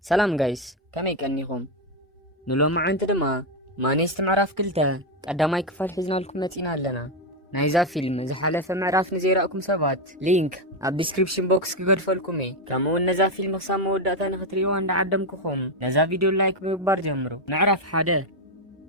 سلام جايز كمي كنيكم نلوم معانت دما ما نيست معرف كلتا قداماي كفال حزنا لكم متينا لنا نايزا فيلم زحالة معرف نزيراكم سبات لينك اب ديسكريبشن بوكس كيغدفلكمي كامو نزا فيلم خصام موداتا نختريوان دعدمكم نزا فيديو لايك بكبار جمرو نعرف حدا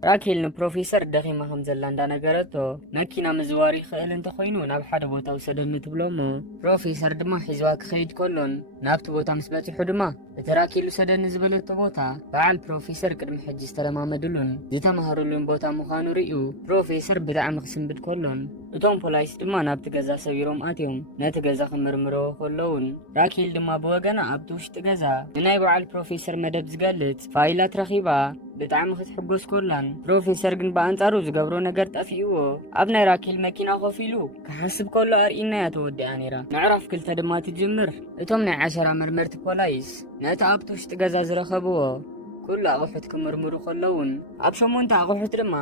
راكيل نبروفيسر دخيمة خمزلان دا نقرتو مكينا مزواري خيل انت خوينو ناب حدا بوتا وسدن تبلومو بروفيسر دما حزواك خيد كلون نابت بوتا مسباتي حدما اتراكيلو سدن زبلتو بوتا بعال بروفيسر كدم حج استلما مدلون زيتا مهارولون بوتا مخانو ريو بروفيسر بدعم خسن بد كلون اتوم بولايس دما نابت غزا سويروم اتيوم نات غزا خمرمرو كلون راكيل دما بوغانا ابتوش تغزا ناي بعال بروفيسر مدب زغلت فايلات رخيبا بتعم خحبس كلان بروفيسر جن بانصارو زغبرو ነገር ጠፊዎ ኣብ ናይ ራኪል መኪና ኮፊሉ ክሓስብ ከሎ ኣርኢና ያተወዲ ኣኔራ ንዕራፍ ክልተ ድማ ትጅምር እቶም ናይ 10 መርመርቲ ፖላይስ ነታ ኣብቲ ውሽጢ ገዛ ዝረኸብዎ ኩሉ ኣቑሑት ክምርምሩ ከለውን ኣብ 8 ኣቑሑት ድማ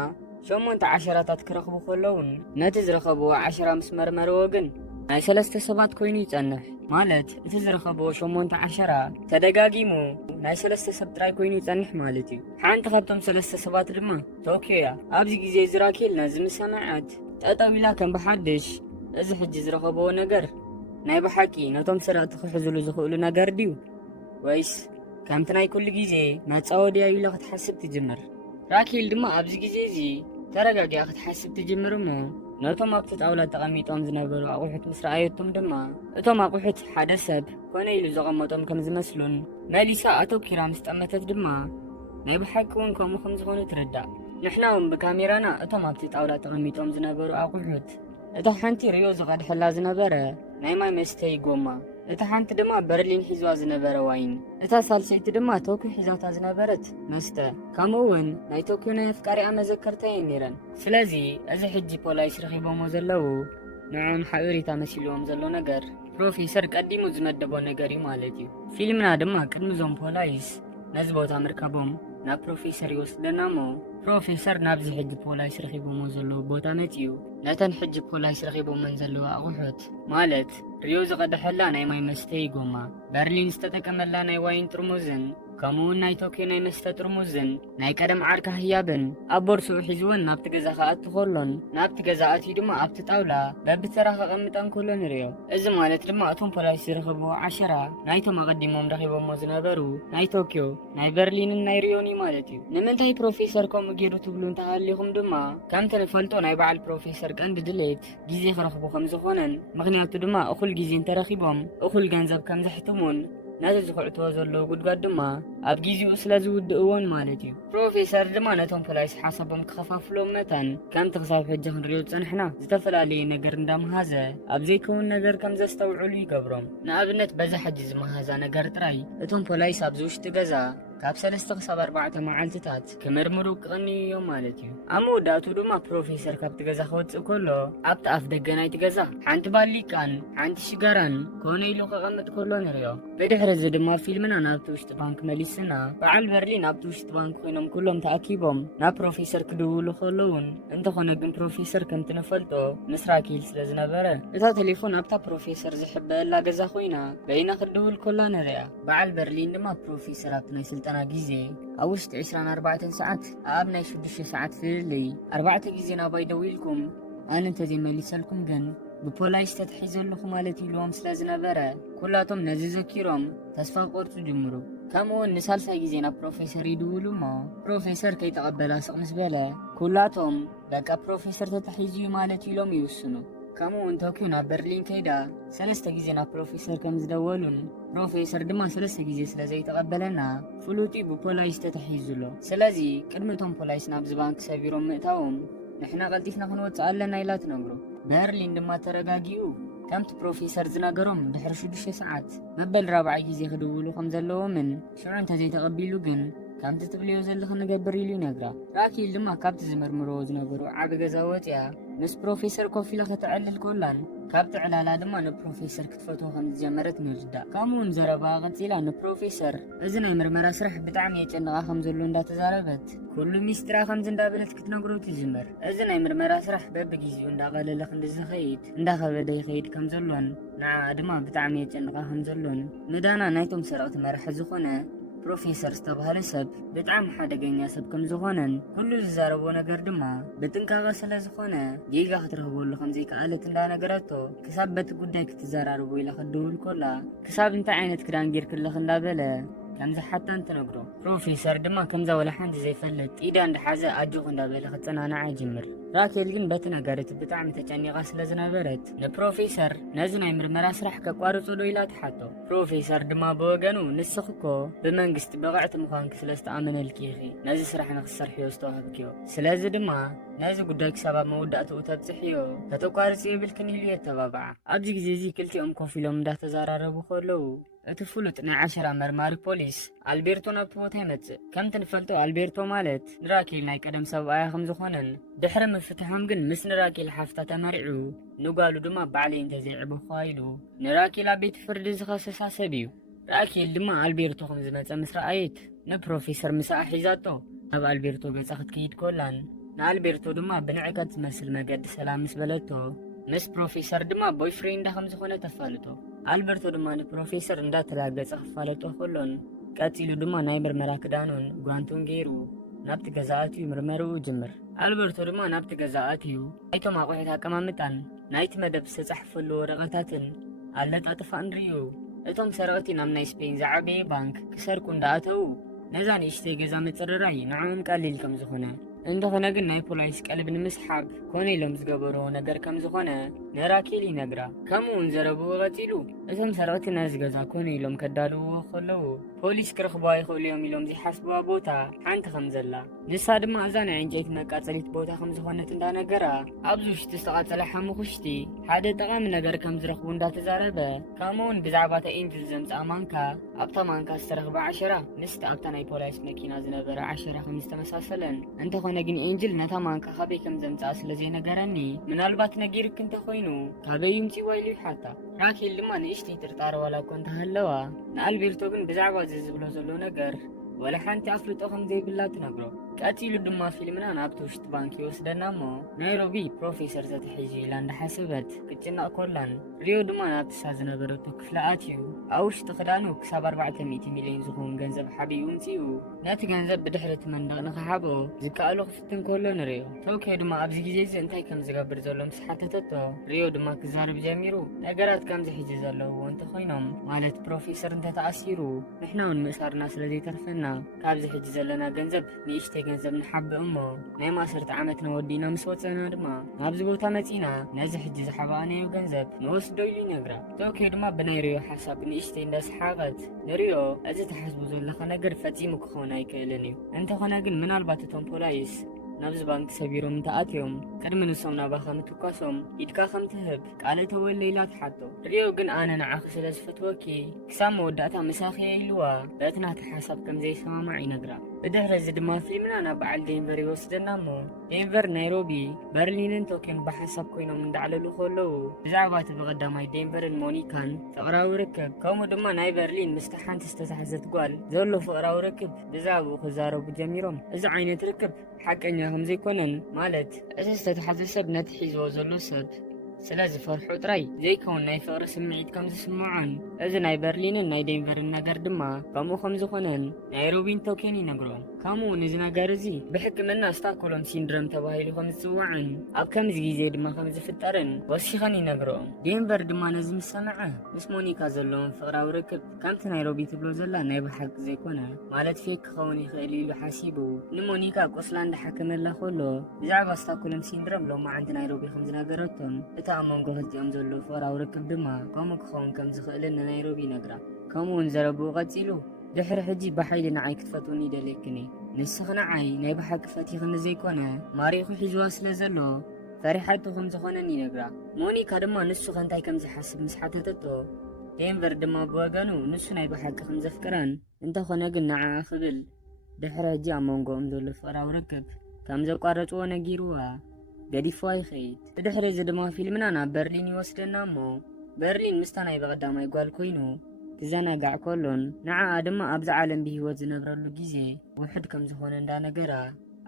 8 ዓሸራታት ክረኽቡ ከለውን ነቲ ዝረኸብዎ 10 ምስ መርመርዎ ግን ናይ 3 ሰባት ኮይኑ ይጸንሕ ማለት እቲ ዝረኸብዎ 8 ዓሸራ ተደጋጊሙ ናይ 3 ሰብ ጥራይ ኮይኑ ይጸንሕ ማለት እዩ ሓንቲ ካብቶም 3 ሰባት ድማ ቶኪያ ኣብዚ ግዜ ዝራኪልና ዝምሰማዓት ጠጠው ኢላ ከም በሓድሽ እዚ ሕጂ ዝረኸብዎ ነገር ናይ በሓቂ ነቶም ስራሕቲ ክሕዝሉ ዝኽእሉ ነገር ድዩ ወይስ ከምቲ ናይ ኩሉ ግዜ መጻወድያ ኢላ ክትሓስብ ትጅምር ራኪል ድማ ኣብዚ ግዜ እዚ ተረጋጊያ ክትሓስብ ትጅምር እሞ ነቶም ኣብቲ ጣውላ ተቐሚጦም ዝነበሩ ኣቑሑት ምስ ረኣየቶም ድማ እቶም ኣቑሑት ሓደ ሰብ ኮነ ኢሉ ዘቐመጦም ከም ዝመስሉን መሊሳ ኣተኪራ ምስ ጠመተት ድማ ናይ ብሓቂ እውን ከምኡ ከም ዝኾኑ ትርዳእ ንሕና እውን ብካሜራና እቶም ኣብቲ ጣውላ ተቐሚጦም ዝነበሩ ኣቑሑት እታ ሓንቲ ሪዮ ዝቐድሐላ ዝነበረ ናይ ማይ መስተይ ጎማ እታ ሓንቲ ድማ በርሊን ሒዝዋ ዝነበረ ዋይን እታ ሳልሰይቲ ድማ ቶኪዮ ሒዛታ ዝነበረት መስተ ከምኡውን ናይ ቶኪዮ ናይ ኣፍቃሪኣ መዘከርታ እየን ነይረን ስለዚ እዚ ሕጂ ፖላይስ ረኺቦሞ ዘለው ንዖም ሓበሬታ መሲልዎም ዘሎ ነገር ፕሮፌሰር ቀዲሙ ዝመደቦ ነገር እዩ ማለት እዩ ፊልምና ድማ ቅድሚ ዞም ፖላይስ ነዚ ቦታ ምርካቦም ናብ ፕሮፌሰር ይወስደና ሞ ፕሮፌሰር ናብዚ ሕጂ ፖላይስ ረኺቦሞ ዘለዎ ቦታ መፅዩ ነተን ሕጂ ፖላይስ ረኺቦመን ዘለዎ ኣቑሑት ማለት ሪዮ ዝቐድሐላ ናይ ማይ መስተይ ጎማ በርሊን ዝተጠቀመላ ናይ ዋይን ጥርሙዝን ከምኡውን ናይ ቶኪዮ ናይ መስተ ጥርሙዝን ናይ ቀደም ዓርካ ህያብን ኣብ ቦርሱኡ ሒዝወን ናብቲ ገዛ ከኣቱ ከሎን ናብቲ ገዛ ኣትዩ ድማ ኣብቲ ጣውላ በብተራ ከቐምጠን ከሎ ንሪዮ እዚ ማለት ድማ እቶም ፖላይስ ዝረኸብዎ 10 ናይቶም ኣቐዲሞም ረኺቦሞ ዝነበሩ ናይ ቶኪዮ ናይ በርሊንን ናይ ሪዮን ማለት እዩ ንምንታይ ፕሮፌሰር ከምኡ ገይሩ ትብሉ እንተሃሊኹም ድማ ከምቲ ንፈልጦ ናይ በዓል ፕሮፌሰር ቀንዲ ድሌት ግዜ ክረኽቡ ከም ዝኾነን ምክንያቱ ድማ እኹል ግዜ እንተረኺቦም እኹል ገንዘብ ከም ዘሕትሙን ነቲ ዝኽዕትዎ ዘለዎ ጉድጓድ ድማ ኣብ ጊዜኡ ስለ ዝውድእዎን ማለት እዩ ፕሮፌሰር ድማ ነቶም ፖላይስ ሓሳቦም ክኸፋፍሎም መጠን ከምቲ ክሳብ ሕጂ ክንሪኦ ዝፀንሕና ዝተፈላለየ ነገር እንዳመሃዘ ኣብ ዘይከውን ነገር ከም ዘስተውዕሉ ይገብሮም ንኣብነት በዛ ሕጂ ዝመሃዛ ነገር ጥራይ እቶም ፖላይስ ኣብዚ ውሽጢ ገዛ ካብ 3 ክሳብ 4 መዓልትታት ክምርምሩ ክቕንዩ እዮም ማለት እዩ ኣብ መወዳእቱ ድማ ፕሮፌሰር ካብቲ ገዛ ክወፅእ ከሎ ኣብቲ ኣፍ ደገ ናይቲ ገዛ ሓንቲ ባሊቃን ሓንቲ ሽጋራን ኮነ ኢሉ ክቐምጥ ከሎ ንሪኦ ብድሕሪ እዚ ድማ ፊልምና ናብቲ ውሽጢ ባንክ መሊስና በዓል በርሊን ናብቲ ውሽጢ ባንክ ኮይኖም ኩሎም ተኣኪቦም ናብ ፕሮፌሰር ክድውሉ ከለውን እንተኾነ ግን ፕሮፌሰር ከምቲ ንፈልጦ ምስ ራኪል ስለ ዝነበረ እታ ቴሌፎን ኣብታ ፕሮፌሰር ዝሕበአላ ገዛ ኮይና በይና ክድውል ከላ ንሪኣ በዓል በርሊን ድማ ፕሮፌሰር ኣብቲ ናይ ስልጠና ጊዜ ኣብ ውሽጢ 24 ሰዓት ኣብ ናይ 6 ሰዓት ፍልይ 4 ጊዜ ናባይ ደው ኢልኩም ኣነ እንተዘይመሊሰልኩም ግን ብፖላይስ ተተሒዘለኹ ማለት ኢልዎም ስለ ዝነበረ ኩላቶም ነዚ ዘኪሮም ተስፋ ቆርፁ ጅምሩ ከምኡውን ንሳልሳይ ጊዜ ናብ ፕሮፌሰር ይድውሉ እሞ ፕሮፌሰር ከይተቐበላ ስቕ ምስ በለ ኩላቶም በቃ ፕሮፌሰር ተተሒዙ እዩ ማለት ኢሎም ይውስኑ ከምኡውን ቶኪዮ ናብ በርሊን ከይዳ 3 ጊዜ ናብ ፕሮፌሰር ከም ዝደወሉን ፕሮፌሰር ድማ 3 ጊዜ ስለ ዘይተቐበለና ፍሉጢ ብፖላይስ ተተሒዙሎ ስለዚ ቅድሚ እቶም ፖላይስ ናብዚ ባንክ ሰቢሮም ምእታዎም ንሕና ቀልጢፍና ክንወፅእ ኣለና ኢላ ትነግሮ በርሊን ድማ ተረጋጊኡ ከምቲ ፕሮፌሰር ዝነገሮም ድሕሪ 6 ሰዓት መበል 4 ጊዜ ክድውሉ ከም ዘለዎምን ሽዑ እንተዘይተቐቢሉ ግን ከምቲ ትብልዮ ዘለኹ ንገብር ኢሉ ይነግራ ራኪል ድማ ካብቲ ዝምርምርዎ ዝነበሩ ዓብ ገዛ ወፅያ ምስ ፕሮፌሰር ኮፍ ኢላ ክትዕልል ኮላን ካብቲ ዕላላ ድማ ንፕሮፌሰር ክትፈትዎ ከም ዝጀመረት ንርዳእ ከምኡውን ዘረባ ቀፂላ ንፕሮፌሰር እዚ ናይ ምርመራ ስራሕ ብጣዕሚ የጨንቃ ከም ዘሎ እንዳተዛረበት ኩሉ ሚስጥራ ከምዚ እንዳበለት ክትነግሮ ትጅምር እዚ ናይ ምርመራ ስራሕ በብግዚኡ እንዳቐለለ ክንዲዝኸይድ እንዳኸበደ ይኸይድ ከም ዘሎን ንዓ ድማ ብጣዕሚ የጨንቃ ከም ዘሎን ንዳና ናይቶም ሰረቕቲ መርሒ ዝኾነ ፕሮፌሰር ዝተባሃለ ሰብ ብጣዕሚ ሓደገኛ ሰብ ከም ዝኾነን ኩሉ ዝዛረቦ ነገር ድማ ብጥንቃቐ ስለ ዝኾነ ጌጋ ክትረኽበሉ ከም ዘይከኣለት እንዳነገረቶ ክሳብ በቲ ጉዳይ ክትዘራርቡ ኢላ ክድውል ኮላ ክሳብ እንታይ ዓይነት ክዳን ጌርክለኽ እንዳበለ ከምዚ ሓታን ትነግሮ ፕሮፌሰር ድማ ከምዛ ወላ ሓንቲ ዘይፈልጥ ኢዳ እንዳሓዘ ኣጆኹ እንዳበለ ክፀናናዓ ይጅምር። ራኬል ግን በቲ ነገረት ብጣዕሚ ተጨኒቓ ስለ ዝነበረት ንፕሮፌሰር ነዚ ናይ ምርመራ ስራሕ ከቋርፆ ዶ ኢላ ትሓቶ። ፕሮፌሰር ድማ ብወገኑ ንስኽ እኮ ብመንግስቲ ብቕዕቲ ምዃንክ ስለ ዝተኣመነልኪ ኢኺ ነዚ ስራሕ ንክሰርሕዮ ዝተዋህብክዮ፣ ስለዚ ድማ ነዚ ጉዳይ ክሳብ ኣብ መወዳእትኡ ተብፅሕዮ ከተቋርፂ የብልክን ኢሉ የተባብዓ። ኣብዚ ግዜ እዚ ክልቲኦም ኮፍ ኢሎም እንዳተዘራረቡ ከለዉ እቲ ፍሉጥ ናይ 10 መርማሪ ፖሊስ ኣልቤርቶ ናብቲ ቦታ ይመጽእ። ከምቲ ንፈልጦ ኣልቤርቶ ማለት ንራኬል ናይ ቀደም ሰብኣያ ከም ዝኾነን ድሕሪ ምፍትሖም ግን ምስ ንራኬል ሓፍታ ተመሪዑ ንጓሉ ድማ ባዕለይ እንተዘይዕብኹ ኢሉ ንራኬል ኣብ ቤት ፍርዲ ዝኸሰሳ ሰብ እዩ። ራኬል ድማ ኣልቤርቶ ከም ዝመጸ ምስ ረኣየት ንፕሮፌሰር ምስኣ ሒዛቶ ኣብ ኣልቤርቶ ገጻ ክትከይድ ኮላን ንኣልቤርቶ ድማ ብንዕቀት ዝመስል መገዲ ሰላም ምስ በለቶ ምስ ፕሮፌሰር ድማ ቦይፍሬንዳ ከም ዝኾነ ተፋልጦ። ኣልቤርቶ ድማ ንፕሮፌሰር እንዳተላገጸ ክፋለጦ ከሎን ቀፂሉ ድማ ናይ ምርመራ ክዳኑን ጓንቱን ገይሩ ናብቲ ገዛ ኣትዩ ምርመርኡ ጅምር። ኣልቤርቶ ድማ ናብቲ ገዛ ኣትዩ ናይቶም ኣቑሑት ኣቀማምጣን ናይቲ መደብ ዝተጻሕፈሉ ወረቐታትን ኣለጣጥፋ ንርእዩ። እቶም ሰረቕቲ ናብ ናይ ስፔን ዝዓበየ ባንክ ክሰርቁ እንዳኣተዉ ነዛ ንእሽተይ ገዛ ምፅርራይ ንዕኦም ቀሊል ከም ዝኾነ እንደኾነ ግን ናይ ፖሊስ ቀልብ ንምስሓብ ኮነ ኢሎም ዝገበሮ ነገር ከም ዝኾነ ንራኬል ይነግራ። ከምኡውን ዘረብዎ ቀፂሉ እቶም ሰረቕቲ ነዚ ገዛ ኮነ ኢሎም ከዳልውዎ ከለዉ ፖሊስ ክረኽብዋ ይኽእሉ እዮም ኢሎም ዘይሓስብዋ ቦታ ሓንቲ ከም ዘላ ንሳ ድማ እዛ ናይ ዕንጨይቲ መቃፀሊት ቦታ ከም ዝኾነት እንዳነገራ ኣብዚ ውሽጢ ዝተቓፀለ ሓሙኽሽቲ ሓደ ጠቓሚ ነገር ከም ዝረኽቡ እንዳተዛረበ ከምኡውን ብዛዕባ እታ ኤንጅል ዘምፅኣ ማንካ ኣብታ ማንካ ዝተረኽበ ዓሸራ ምስቲ ኣብታ ናይ ፖሊስ መኪና ዝነበረ ዓሸራ ከም ዝተመሳሰለን እንተኾነ ግን ኤንጅል ነታ ማንካ ካበይ ከም ዘምፅኣ ስለ ዘይነገረኒ ምናልባት ነጊርክ እንተኾይኑ ካበይ ይምፂዋ ኢሉ ይሓታ። ራኬል ድማ ንእሽተይ ጥርጣረ ዋላ እኮ እንተሃለዋ ንኣልቤርቶ ግን ብዛዕባ እዚ ዝብሎ ዘሎ ነገር ወላ ሓንቲ ኣፍልጦ ከም ዘይብላ ትነግሮ። ቀፂሉ ድማ ፊልምና ናብቲ ውሽጢ ባንኪ ይወስደና እሞ ናይሮቢ ፕሮፌሰር ዘትሕዚ ኢላ እንዳሓሰበት ክጭናቕ ኮላን ሪዮ ድማ ናብቲ ሳ ዝነበረቶ ክፍሊ ኣትዩ ኣብ ውሽጢ ክዳኑ ክሳብ 400 ሚልዮን ዝኸውን ገንዘብ ሓቢኡ ምፅኡ ነቲ ገንዘብ ብድሕሪ እቲ መንደቕ ንኽሓቦ ዝከኣሉ ክፍትን ከሎ ንሪዮ። ተውኪዮ ድማ ኣብዚ ግዜ እዚ እንታይ ከም ዝገብር ዘሎ ምስ ሓተተቶ ሪዮ ድማ ክዛርብ ጀሚሩ ነገራት ከምዚ ሕጂ ዘለውዎ እንተኾይኖም ማለት ፕሮፌሰር እንተተኣሲሩ ንሕና እውን ምእሳርና ስለ ዘይተርፈና ካብዚ ሕጂ ዘለና ገንዘብ ንእሽተይ ገንዘብ ንሓብእ እሞ ናይ ማሰርተ ዓመት ነወዲና ምስ ወፀና ድማ ናብዚ ቦታ መፂና ነዚ ሕጂ ዝሓባኣናዮ ገንዘብ ንወስዶ ኢሉ ይነግራ። ተውኪዮ ድማ ብናይ ሪዮ ሓሳብ ንእሽተይ እንዳሰሓቐት ንሪዮ እዚ ተሓስቡ ዘለኻ ነገር ፈፂሙ ክኸውን ኣይክእልን እዩ፣ እንተኾነ ግን ምናልባት እቶም ፖላይስ ናብዚ ባንኪ ሰቢሮም እንተኣትዮም ቅድሚ ንሶም ናባኻ ምትኳሶም ኢድካ ከም ትህብ ቃለ ተወለ ኢላ ትሓቶ። ሪዮ ግን ኣነ ንዓኺ ስለ ዝፈትወኪ ክሳብ መወዳእታ ምሳኽየ ኢልዋ በቲ ናቲ ሓሳብ ከም ዘይሰማማዕ ይነግራ። ብድሕሪ እዚ ድማ ፊልምና ናብ በዓል ዴንቨር ይወስደና እሞ ዴንቨር ናይሮቢ በርሊንን ቶኪዮን ብሓሳብ ኮይኖም እንዳዕለሉ ከለዉ ብዛዕባ እቲ ብቐዳማይ ዴንቨርን ሞኒካን ፍቕራዊ ርክብ ከምኡ ድማ ናይ በርሊን ምስቲ ሓንቲ ዝተታሕዘት ጓል ዘሎ ፍቕራዊ ርክብ ብዛዕባኡ ክዛረቡ ጀሚሮም እዚ ዓይነት ርክብ ሓቀኛ ከም ዘይኮነን ማለት እዚ ዝተታሕዘ ሰብ ነቲ ሒዝዎ ዘሎ ሰብ ስለ ዝፈርሑ ጥራይ ዘይከውን ናይ ፍቕሪ ስምዒት ከም ዝስምዖን እዚ ናይ በርሊንን ናይ ዴንቨርን ነገር ድማ ከምኡ ከም ዝኾነን ናይሮቢን ቶኪዮን ይነግሮም። ከምኡውን እዚ ነገር እዚ ብሕክምና ስታክሆልም ሲንድሮም ተባሂሉ ከም ዝፅዋዕን ኣብ ከምዚ ግዜ ድማ ከም ዝፍጠርን ወሲኸን ይነግሮም። ዴንቨር ድማ ነዚ ምስ ሰምዐ ምስ ሞኒካ ዘለዎም ፍቕራዊ ርክብ ከምቲ ናይሮቢ ትብሎ ዘላ ናይ ብሓቂ ዘይኮነ ማለት ፌክ ክኸውን ይኽእል ኢሉ ሓሲቡ ንሞኒካ ቆስላ እንዳሓከመላ ከሎ ብዛዕባ ስታክሆልም ሲንድሮም ሎማዓንቲ ናይሮቢ ከም ዝነገረቶም እታ ኣብ መንጎ ክልቲኦም ዘሎ ፍቕራዊ ርክብ ድማ ከምኡ ክኸውን ከም ዝኽእልን ንናይሮቢ ይነግራ። ከምኡውን ዘረብኡ ቀፂሉ ድሕሪ ሕጂ ብሓይሊ ንዓይ ክትፈትውኒ ይደልየክኒ ንስኽ ንዓይ ናይ ብሓቂ ፈቲኽኒ ዘይኮነ ማሪኹ ሒዝዋ ስለ ዘሎ ፈሪሓቱ ከም ዝኾነን ይነግራ። ሞኒካ ድማ ንሱ ከንታይ ከም ዝሓስብ ምስ ሓተተቶ ዴንቨር ድማ ብወገኑ ንሱ ናይ ብሓቂ ከም ዘፍቅራን እንተኾነ ግን ንዓኣ ክብል ድሕሪ ሕጂ ኣብ መንጎኦም ዘሎ ፍቕራዊ ርክብ ከም ዘቋረፅዎ ነጊርዋ ገዲፍዋ ይኸይድ። ብድሕሪ እዚ ድማ ፊልምና ናብ በርሊን ይወስደና እሞ በርሊን ምስታ ናይ በቐዳማይ ጓል ኮይኑ ትዘናጋዕ ከሎን ንዓኣ ድማ ኣብዚ ዓለም ብሂወት ዝነብረሉ ግዜ ውሕድ ከም ዝኾነ እንዳነገራ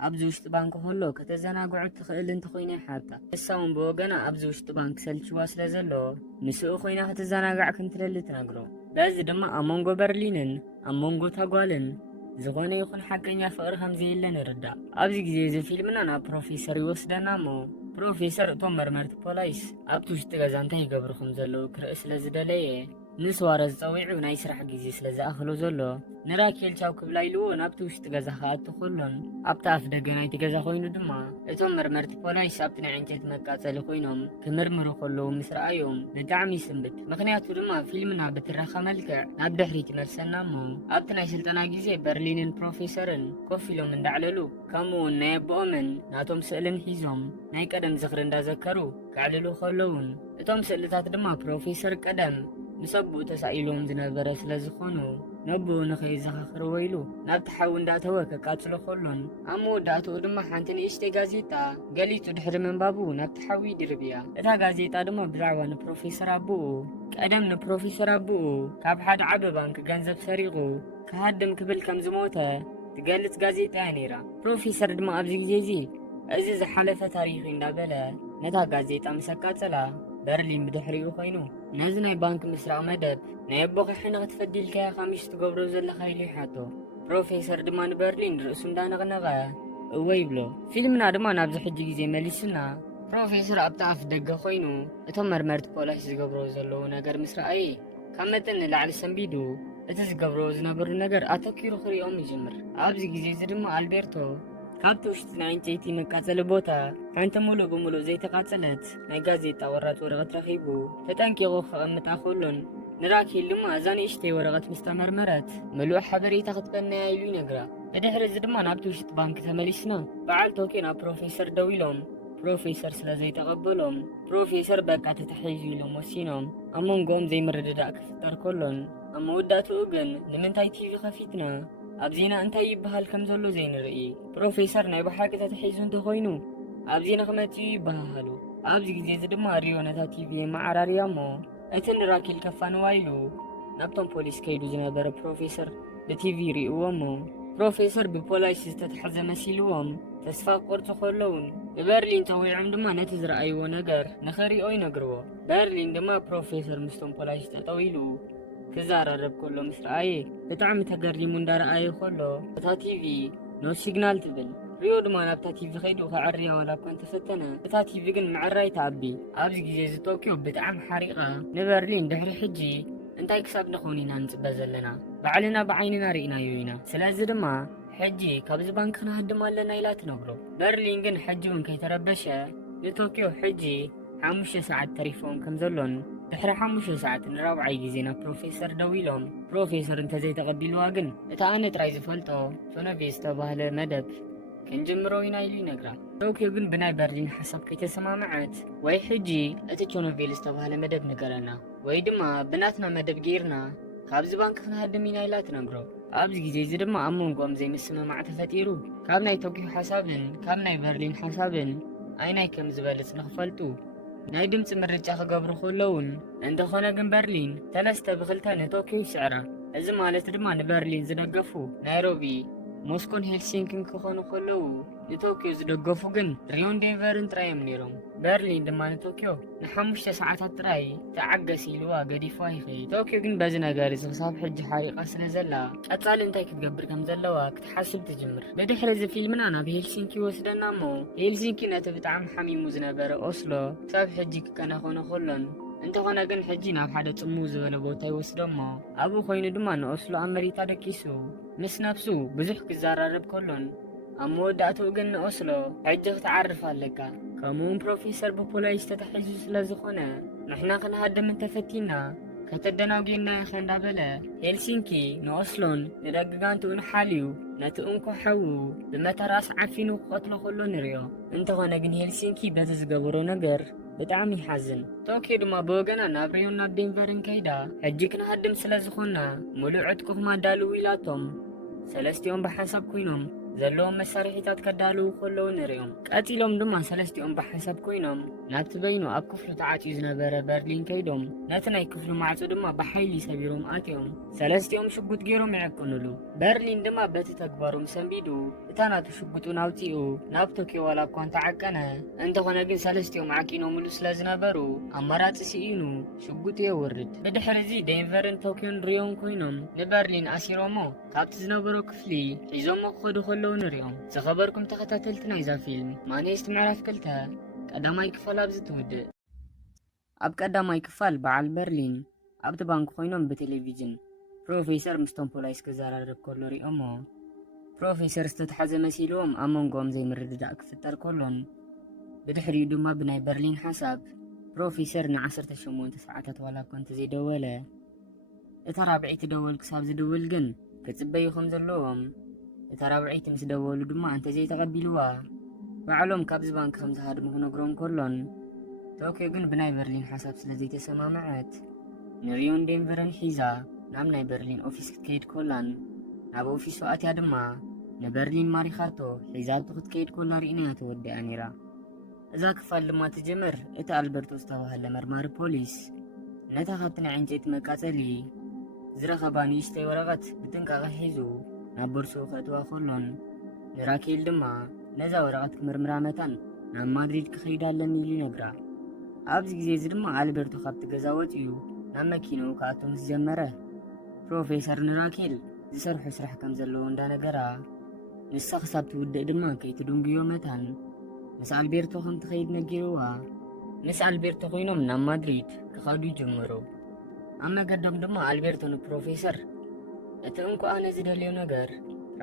ኣብዚ ውሽጢ ባንኪ ከሎ ከተዘናግዑ ትኽእል እንተኮይና ይሓታ። ንሳ እውን ብወገና ኣብዚ ውሽጢ ባንኪ ሰልችዋ ስለ ዘሎ ንስኡ ኮይና ክትዘናጋዕ ክንትደሊ ትነግሮ። በዚ ድማ ኣብ መንጎ በርሊንን ኣብ መንጎ ታጓልን ዝኾነ ይኹን ሓቀኛ ፍቕሪ ከምዘየለ ንርዳእ። ኣብዚ ግዜ እዚ ፊልምና ናብ ፕሮፌሰር ይወስደና እሞ ፕሮፌሰር እቶም መርመርቲ ፖላይስ ኣብቲ ውሽጢ ገዛ እንታይ ይገብሩ ከም ዘለዉ ክርኢ ስለ ዝደለየ ንስዋረዝ ፀዊዑ ናይ ስራሕ ግዜ ስለ ዝኣኽሎ ዘሎ ንራኬል ቻው ክብላ ኢልዎ ናብቲ ውሽጢ ገዛ ከኣቱ ከሎን ኣብቲ ኣፍ ደገ ናይቲ ገዛ ኮይኑ ድማ እቶም መርመርቲ ፖላይስ ኣብቲ ናይ ዕንጨይቲ መቃፀሊ ኮይኖም ክምርምሩ ከለዉ ምስ ረኣዮም ብጣዕሚ ይስንብት። ምክንያቱ ድማ ፊልምና ብትረኻ መልክዕ ናብ ድሕሪት ይመልሰና እሞ ኣብቲ ናይ ስልጠና ግዜ በርሊንን ፕሮፌሰርን ኮፍ ኢሎም እንዳዕለሉ ከምኡውን ናይ ኣቦኦምን ናቶም ስእልን ሒዞም ናይ ቀደም ዝኽሪ እንዳዘከሩ ክዕልሉ ከለውን እቶም ስእልታት ድማ ፕሮፌሰር ቀደም ምስ ኣቦኡ ተሳኢሎም ዝነበረ ስለ ዝኾኑ ነቦኡ ንኸይዘኻኽርዎ ኢሉ ናብቲ ሓዊ እንዳተወ ከቃፅሎ ከሎን ኣብ መወዳእትኡ ድማ ሓንቲ ንእሽተይ ጋዜጣ ገሊጹ ድሕሪ ምንባቡ ናብቲ ሓዊ ይድርብ እያ። እታ ጋዜጣ ድማ ብዛዕባ ንፕሮፌሰር ኣቦኡ ቀደም ንፕሮፌሰር ኣቦኡ ካብ ሓደ ዓበ ባንኪ ገንዘብ ሰሪቑ ክሃድም ክብል ከም ዝሞተ ትገልጽ ጋዜጣ እያ ነይራ። ፕሮፌሰር ድማ ኣብዚ ግዜ እዚ ዝሓለፈ ታሪኽ እንዳበለ ነታ ጋዜጣ ምስ ኣቃጸላ በርሊን ብድሕሪኡ ኮይኑ ነዚ ናይ ባንኪ ምስራቅ መደብ ናይ ኣቦኻ ሕንቕ ትፈዲልካያ ኻሚሽ ትገብሮ ዘለኻ ኢሉ ይሓቶ። ፕሮፌሰር ድማ ንበርሊን ርእሱ እንዳነቕነቐ እወ ይብሎ። ፊልምና ድማ ናብዚ ሕጂ ግዜ መሊሱና ፕሮፌሰር ኣብቲ ኣፍ ደገ ኮይኑ እቶም መርመርቲ ፖላይስ ዝገብሮ ዘለዉ ነገር ምስ ረኣየ ካብ መጠን ንላዕሊ ሰንቢዱ እቲ ዝገብሮ ዝነበሩ ነገር ኣተኪሩ ክሪኦም ይጅምር። ኣብዚ ግዜ እዚ ድማ ኣልቤርቶ ካብቲ ውሽጢ ናይ ዕንጨይቲ መቃፀሊ ቦታ ሓንቲ ሙሉእ ብሙሉእ ዘይተቃፀለት ናይ ጋዜጣ ወራድ ወረቐት ረኺቡ ተጠንቂቑ ክቕምጣ ከሎን ንራኬል ድማ እዛ ንእሽተይ ወረቐት ምስ ተመርመረት ምሉእ ሓበሬታ ክትበናያ ኢሉ ይነግራ። ብድሕሪ እዚ ድማ ናብቲ ውሽጢ ባንኪ ተመሊስና በዓል ቶኪ ናብ ፕሮፌሰር ደው ኢሎም ፕሮፌሰር ስለ ዘይተቐበሎም ፕሮፌሰር በቃ ተተሓይዙ ኢሎም ወሲኖም ኣብ መንጎኦም ዘይምርድዳእ ክፍጠር ከሎን ኣብ መወዳእትኡ ግን ንምንታይ ቲቪ ከፊትና ኣብ ዜና እንታይ ይበሃል ከም ዘሎ ዘይንርኢ ፕሮፌሰር ናይ ባሓቂ ተተሒዙ እንተኮይኑ ኣብ ዜና ክመፅኡ ይበሃሉ። ኣብዚ ግዜ እዚ ድማ ሪዮ ነታ ቲቪ ማዕራርያ እሞ እቲ ንራኬል ከፋንዋ ኢሉ ናብቶም ፖሊስ ከይዱ ዝነበረ ፕሮፌሰር ብቲቪ ሪእዎ እሞ ፕሮፌሰር ብፖላይስ ዝተተሓዘ መሲልዎም ተስፋ ክቆርፁ ከለውን ብበርሊን ተዊዖም ድማ ነቲ ዝረኣይዎ ነገር ንኽሪኦ ይነግርዎ። በርሊን ድማ ፕሮፌሰር ምስቶም ፖላይስ ጠጠው ኢሉ ክዛረረብ ከሎ ምስ ረኣየ ብጣዕሚ ተገሪሙ እንዳረኣየ ከሎ እታ ቲቪ ኖ ሲግናል ትብል። ሪዮ ድማ ናብታ ቲቪ ከይዱ ከዕርያ ዋላ እኳ እንተፈተነ እታ ቲቪ ግን ምዕራይ ተኣቢ። ኣብዚ ግዜ እዚ ቶኪዮ ብጣዕሚ ሓሪቓ ንበርሊን ድሕሪ ሕጂ እንታይ ክሳብ ንኾን ኢና ንፅበ ዘለና ባዕልና ብዓይንና ርኢናዮ ኢና። ስለዚ ድማ ሕጂ ካብዚ ባንኪ ክንሃድም ኣለና ኢላ ትነግሮ። በርሊን ግን ሕጂ እውን ከይተረበሸ ንቶኪዮ ሕጂ 5 ሰዓት ተሪፎም ከም ዘሎን ድሕሪ 5 ሰዓት ንራብዓይ ግዜ ናብ ፕሮፌሰር ደው ኢሎም ፕሮፌሰር እንተዘይተቐቢልዋ ግን እታ ኣነ ጥራይ ዝፈልጦ ሶኖቬ ዝተባህለ መደብ ክንጅምሮ ኢና ኢሉ ይነግራ። ቶኪዮ ግን ብናይ በርሊን ሓሳብ ከይተሰማምዐት ወይ ሕጂ እቲ ቾኖቬል ዝተባህለ መደብ ንገረና ወይ ድማ ብናትና መደብ ጌርና ካብዚ ባንኪ ክንሃድም ኢና ኢላ ትነግሮ። ኣብዚ ግዜ እዚ ድማ ኣብ መንጎኦም ዘይምስምማዕ ተፈጢሩ ካብ ናይ ቶኪዮ ሓሳብን ካብ ናይ በርሊን ሓሳብን ኣይናይ ከም ዝበልፅ ንኽፈልጡ ናይ ድምፂ ምርጫ ክገብሩ ከለውን እንተኾነ ግን በርሊን 3-2 ንቶኪዮ ይስዕራ። እዚ ማለት ድማ ንበርሊን ዝደገፉ ናይሮቢ፣ ሞስኮን ሄልሲንኪን ክኾኑ ከለዉ ንቶኪዮ ዝደገፉ ግን ሪዮን ዴንቨርን ጥራዮም ነይሮም። በርሊን ድማ ንቶኪዮ ን5 ሰዓታት ጥራይ ተዓገስ ኢልዋ ገዲፍዋ ይኸይድ። ቶኪዮ ግን በዚ ነገር እዚ ክሳብ ሕጂ ሓሪቓ ስለ ዘላ ቀጻሊ እንታይ ክትገብር ከም ዘለዋ ክትሓስብ ትጅምር። ብድሕሪ እዚ ፊልምና ናብ ሄልሲንኪ ወስደና እሞ ሄልሲንኪ ነቲ ብጣዕሚ ሓሚሙ ዝነበረ ኦስሎ ክሳብ ሕጂ ክከናኸኖ ከሎን እንተኾነ ግን ሕጂ ናብ ሓደ ጽምው ዝበለ ቦታ ይወስዶ እሞ ኣብኡ ኮይኑ ድማ ንኦስሎ ኣብ መሬታ ደቂሱ ምስ ነፍሱ ብዙሕ ክዘራረብ ከሎን ኣብ መወዳእትኡ ግን ንኦስሎ ሕጂ ክትዓርፍ ኣለካ ከምኡውን ፕሮፌሰር ብፖላይስ ተታሒዙ ስለ ዝኾነ ንሕና ክንሃድም እንተፈቲና ከተደናጊና ኢኸ እንዳበለ ሄልሲንኪ ንኦስሎን ንደግጋንትኡ ንሓልዩ ነቲ እንኳ ሓዉ ብመተራስ ዓፊኑ ክቐትሎ ከሎ ንሪኦ። እንተኾነ ግን ሄልሲንኪ በቲ ዝገበሮ ነገር ብጣዕሚ ይሓዝን። ቶኪዮ ድማ ብወገና ናብ ሪዮን ናብ ዴንቨርን ከይዳ ሕጂ ክንሃድም ስለ ዝኾና ሙሉእ ዕጥቁ ክማዳልው ኢላቶም ሰለስቲኦም ብሓንሳብ ኮይኖም ዘለዎም መሳርሒታት ከዳልው ከለዉ ንሪኦም። ቀፂሎም ድማ ሰለስቲኦም ብሓሳብ ኮይኖም ናብቲ በይኑ ኣብ ክፍሉ ተዓፅዩ ዝነበረ በርሊን ከይዶም ነቲ ናይ ክፍሉ ማዕፆ ድማ ብሓይሊ ሰቢሮም ኣትዮም ሰለስቲኦም ሽጉጥ ገይሮም ይዕቅንሉ። በርሊን ድማ በቲ ተግባሮም ሰንቢዱ እታ ናቱ ሽጉጡ ናውፂኡ ናብ ቶኪዮ ዋላ እኳ እንተዓቀነ እንተኾነ ግን ሰለስቲኦም ዓቂኖምሉ ስለ ዝነበሩ ኣማራፂ ሲኢኑ ሽጉጡ የውርድ። ብድሕሪ እዚ ዴንቨርን ቶኪዮን ሪዮን ኮይኖም ንበርሊን ኣሲሮሞ ካብቲ ዝነበሮ ክፍሊ ሒዞሞ ክኸዱ ከለዉ ንሪኦም። ዝኸበርኩም ተኸታተልቲ ናይዛ ፊልም ማኔስት ምዕራፍ 2 ቀዳማይ ክፋል ኣብዚ ትውድእ። ኣብ ቀዳማይ ክፋል በዓል በርሊን ኣብቲ ባንኪ ኮይኖም ብቴሌቪዥን ፕሮፌሰር ምስቶም ፖላይስ ክዘራረብ ከሎ ሪኦሞ ፕሮፌሰር ዝተተሓዘ መሲልዎም ኣብ መንጎኦም ዘይምርድዳእ ክፍጠር ከሎን ብድሕሪኡ ድማ ብናይ በርሊን ሓሳብ ፕሮፌሰር ን18 ሰዓታት ዋላ እኳ እንተዘይደወለ እታ ራብዒቲ ደወል ክሳብ ዝድውል ግን ክጽበዩ ከም ዘለዎም እታ ራብዒቲ ምስ ደወሉ ድማ እንተዘይተቐቢልዋ ባዕሎም ካብዚ ባንኪ ከም ዝሃድሙ ክነግሮም ከሎን ቶኪዮ ግን ብናይ በርሊን ሓሳብ ስለ ዘይተሰማምዐት ንሪዮን ዴንቨርን ሒዛ ናብ ናይ በርሊን ኦፊስ ክትከይድ ኮላን ናብ ኦፊሱ ኣትያ ድማ ንበርሊን ማሪኻቶ ሒዛቱ ክትከይድ ኮላ ርኢናያ ተወዲኣ ነይራ። እዛ ክፋል ድማ ትጅምር እቲ ኣልበርቶ ዝተባህለ መርማሪ ፖሊስ ነታ ካብቲ ናይ ዕንጨይቲ መቃጸሊ ዝረኸባ ንእሽተይ ወረቐት ብጥንቃቐ ሒዙ ናብ ቦርሱኡ ከእትዋ ከሎን ንራኬል ድማ ነዛ ወረቐት ክምርምራ መታን ናብ ማድሪድ ክኸይድ ኣለኒ ኢሉ ይነግራ። ኣብዚ ግዜ እዚ ድማ ኣልበርቶ ካብቲ ገዛ ወፂኡ ናብ መኪንኡ ክኣቱ ምስ ጀመረ ፕሮፌሰር ንራኬል ዝሰርሑ ስራሕ ከም ዘለዎ እንዳነገራ ንሳ ክሳብ ትውድእ ድማ ከይትድንግዮ መታን ምስ ኣልቤርቶ ከም ትኸይድ ነጊርዋ ምስ ኣልቤርቶ ኮይኖም ናብ ማድሪድ ክኸዱ ይጅምሩ። ኣብ መገዶም ድማ ኣልቤርቶ ንፕሮፌሰር እቲ እንኳ ኣነ ዝደልዮ ነገር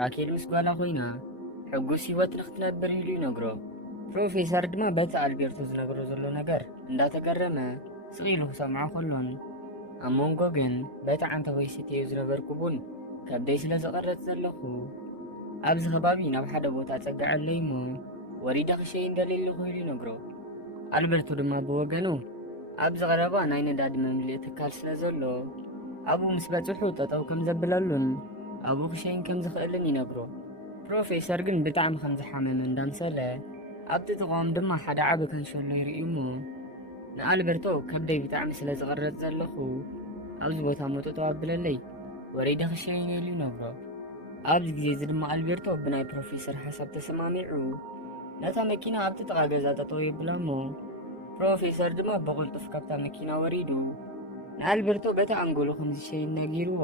ራኬል ምስ ጓላ ኮይና ሕጉስ ህይወት ንኽትነብር ኢሉ ይነግሮ። ፕሮፌሰር ድማ በቲ ኣልቤርቶ ዝነግሮ ዘሎ ነገር እንዳተገረመ ስቂሉ ክሰምዖ ከሎን ኣብ መንጎ ግን በቲ ዓንተወይ ሰትየዩ ዝነበርኩ ቡን ከብደይ ስለ ዝቐረጽ ዘለኹ ኣብዚ ከባቢ ናብ ሓደ ቦታ ፀጋዐለይ እሞ ወሪዳ ክሸይ እንደሌለ ኢሉ ይነግሮ። ኣልቤርቶ ድማ ብወገኑ ኣብዚ ቀረባ ናይ ነዳዲ መምልኢ ትካል ስለ ዘሎ ኣብኡ ምስ በፅሑ ጠጠው ከም ዘብለሉን ኣብኡ ክሸይን ከም ዝኽእልን ይነግሮ። ፕሮፌሰር ግን ብጣዕሚ ከም ዝሓመመ እንዳምሰለ ኣብቲ ጥቕኦም ድማ ሓደ ዓብ ከንሸሎ ይርኢ እሞ ንኣልቤርቶ ከብደይ ብጣዕሚ ስለ ዝቐረጽ ዘለኹ ኣብዚ ቦታ ሞጠጠው ኣብለለይ ወሪዳ ክሸይን ኢሉ ይነግሮ። ኣብዚ ግዜ እዚ ድማ ኣልቤርቶ ብናይ ፕሮፌሰር ሓሳብ ተሰማሚዑ ነታ መኪና ኣብቲ ጥቓ ገዛ ጠጠው የብላ እሞ ፕሮፌሰር ድማ ብቕልጡፍ ካብታ መኪና ወሪዱ ንኣልቤርቶ በቲ ኣንጎሉ ከም ዝሸይን ነጊርዎ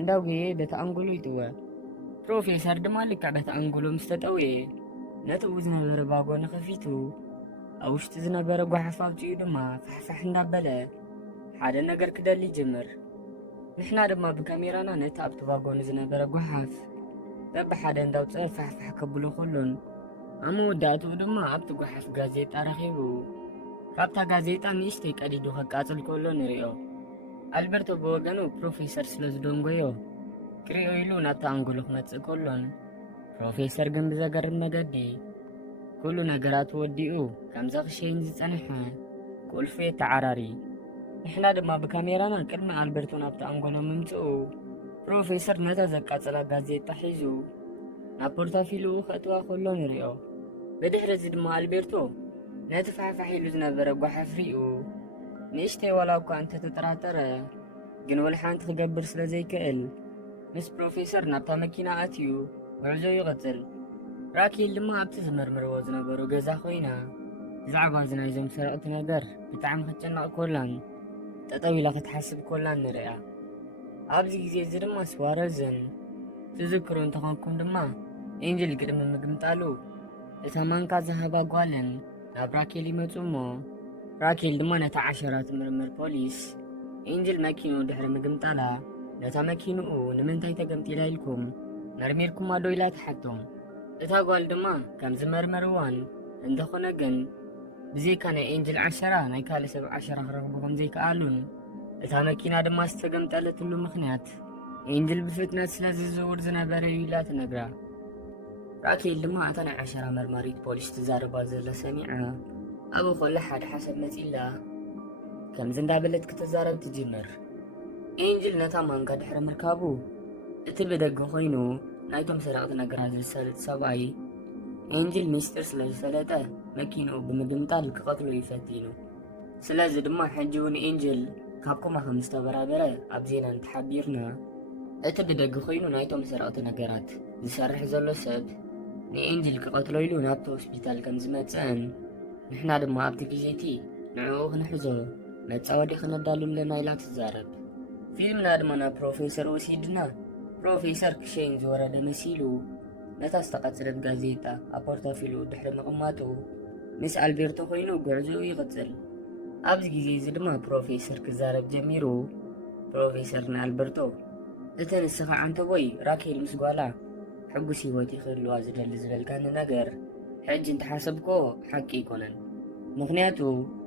እንዳውገየ በቲ ኣንጎሉ ይጥወ። ፕሮፌሰር ድማ ልክዕ በቲ ኣንጎሉ ምስ ተጠውየ ነቲ ኡ ዝነበረ ባጎኒ ከፊቱ ኣብ ውሽጢ ዝነበረ ጓሓፍ ኣውፅኡ ድማ ፋሕፋሕ እንዳበለ ሓደ ነገር ክደሊ ጅምር። ንሕና ድማ ብካሜራና ነቲ ኣብቲ ባጎኒ ዝነበረ ጓሓፍ በብሓደ እንዳውፅአ ፋሕፋሕ ከብሎ ከሎን ኣብ መወዳእትኡ ድማ ኣብቲ ጓሓፍ ጋዜጣ ረኺቡ ካብታ ጋዜጣ ንእሽተይ ቀዲዱ ከቃፅል ከሎ ንሪኦ። ኣልቤርቶ ብወገኑ ፕሮፌሰር ስለ ዝደንጎዮ ክሪኦ ኢሉ ናብቲ ኣንጎሉ ክመጽእ ከሎን ፕሮፌሰር ግን ብዘገርም መገዲ ኩሉ ነገራት ወዲኡ ከምዛ ክሸይን ዝጸንሐ ቁልፉ የተዓራሪ። ንሕና ድማ ብካሜራና ቅድሚ ኣልቤርቶ ናብቲ ኣንጎሎ ምምጽኡ ፕሮፌሰር ነታ ዘቃጸላ ጋዜጣ ሒዙ ናብ ፖርታፊልኡ ከእትዋ ከሎ ንሪኦ። ብድሕሪ እዚ ድማ ኣልቤርቶ ነቲ ፋሕፋሕ ኢሉ ዝነበረ ጓሓፍ ሪኡ ንእሽተይ ዋላ እኳ እንተተጠራጠረ ግን ወልሓንቲ ክገብር ስለ ዘይክእል ምስ ፕሮፌሰር ናብታ መኪና ኣትዩ ጉዕዞ ይቕጽል። ራኬል ድማ ኣብቲ ዝመርምርዎ ዝነበሩ ገዛ ኮይና ብዛዕባ እዚ ናይዞም ሰረቕቲ ነገር ብጣዕሚ ክትጨነቕ ኮላን ጠጠው ኢላ ክትሓስብ ኮላን ንሪኣ። ኣብዚ ግዜ እዚ ድማ ስዋረዝን ትዝክሩ እንተኾንኩም ድማ ኤንጅል ቅድሚ ምግምጣሉ እታ ማንካ ዝሃባ ጓልን ናብ ራኬል ይመፁ እሞ ራኬል ድማ ነታ ዓሸራ ትምርምር ፖሊስ ኤንጅል መኪኑ ድሕሪ ምግምጣላ ነታ መኪንኡ ንምንታይ ተገምጢላ ኢልኩም መርሚርኩማ ዶ ኢላ ትሓቶም። እታ ጓል ድማ ከም ዝመርመርዋን እንተኾነ ግን ብዘይካ ናይ ኤንጅል ዓሸራ ናይ ካልእ ሰብ ዓሸራ ክረኽቡ ከም ዘይከኣሉን እታ መኪና ድማ ዝተገምጠለትሉ ምኽንያት ኤንጅል ብፍጥነት ስለ ዝዝውር ዝነበረ እዩ ኢላ ትነግራ። ራኬል ድማ እታ ናይ ዓሸራ መርማሪት ፖሊስ ትዛረባ ዘላ ሰሚዓ ኣብኡ ኮላ ሓደ ሓሳብ መፂላ ከምዚ እንዳበለት ክትዛረብ ትጅምር። ኤንጅል ነታ ማንካ ድሕሪ ምርካቡ እቲ ብደገ ኮይኑ ናይቶም ሰረቕቲ ነገራት ዝሰልጥ ሰብኣይ ኤንጅል ሚስጥር ስለ ዝፈለጠ መኪንኡ ብምድምጣል ክቐትሎ ይፈቲኑ። ስለዚ ድማ ሕጂ እውን ኤንጅል ካብኩማ ከም ዝተበራበረ ኣብ ዜና እንተሓቢርና እቲ ብደጊ ኮይኑ ናይቶም ሰረቕቲ ነገራት ዝሰርሕ ዘሎ ሰብ ንኤንጅል ክቐትሎ ኢሉ ናብቲ ሆስፒታል ከም ዝመፅአን ንሕና ድማ ኣብቲ ግዜቲ ንዕኡ ክንሕዞ መፃወዲ ክነዳልምለና ኢላ ትዛረብ። ፊልምና ድማ ናብ ፕሮፌሰር ወሲድና ፕሮፌሰር ክሸይን ዝወረደ መሲሉ ነታ ዝተቐፅለት ጋዜጣ ኣብ ፖርታፊሉ ድሕሪ ምቕማጡ ምስ ኣልቤርቶ ኮይኑ ጉዕዞኡ ይቕፅል። ኣብዚ ግዜ እዚ ድማ ፕሮፌሰር ክዛረብ ጀሚሩ ፕሮፌሰር ንኣልቤርቶ እቲ ንስኻ ዓንተ ወይ ራኬል ምስ ጓላ ሕጉስ ሂወት ይኽህልዋ ዝደሊ ዝበልካኒ ነገር ሕጂ እንተሓሰብኮ ሓቂ ይኮነን። ምክንያቱ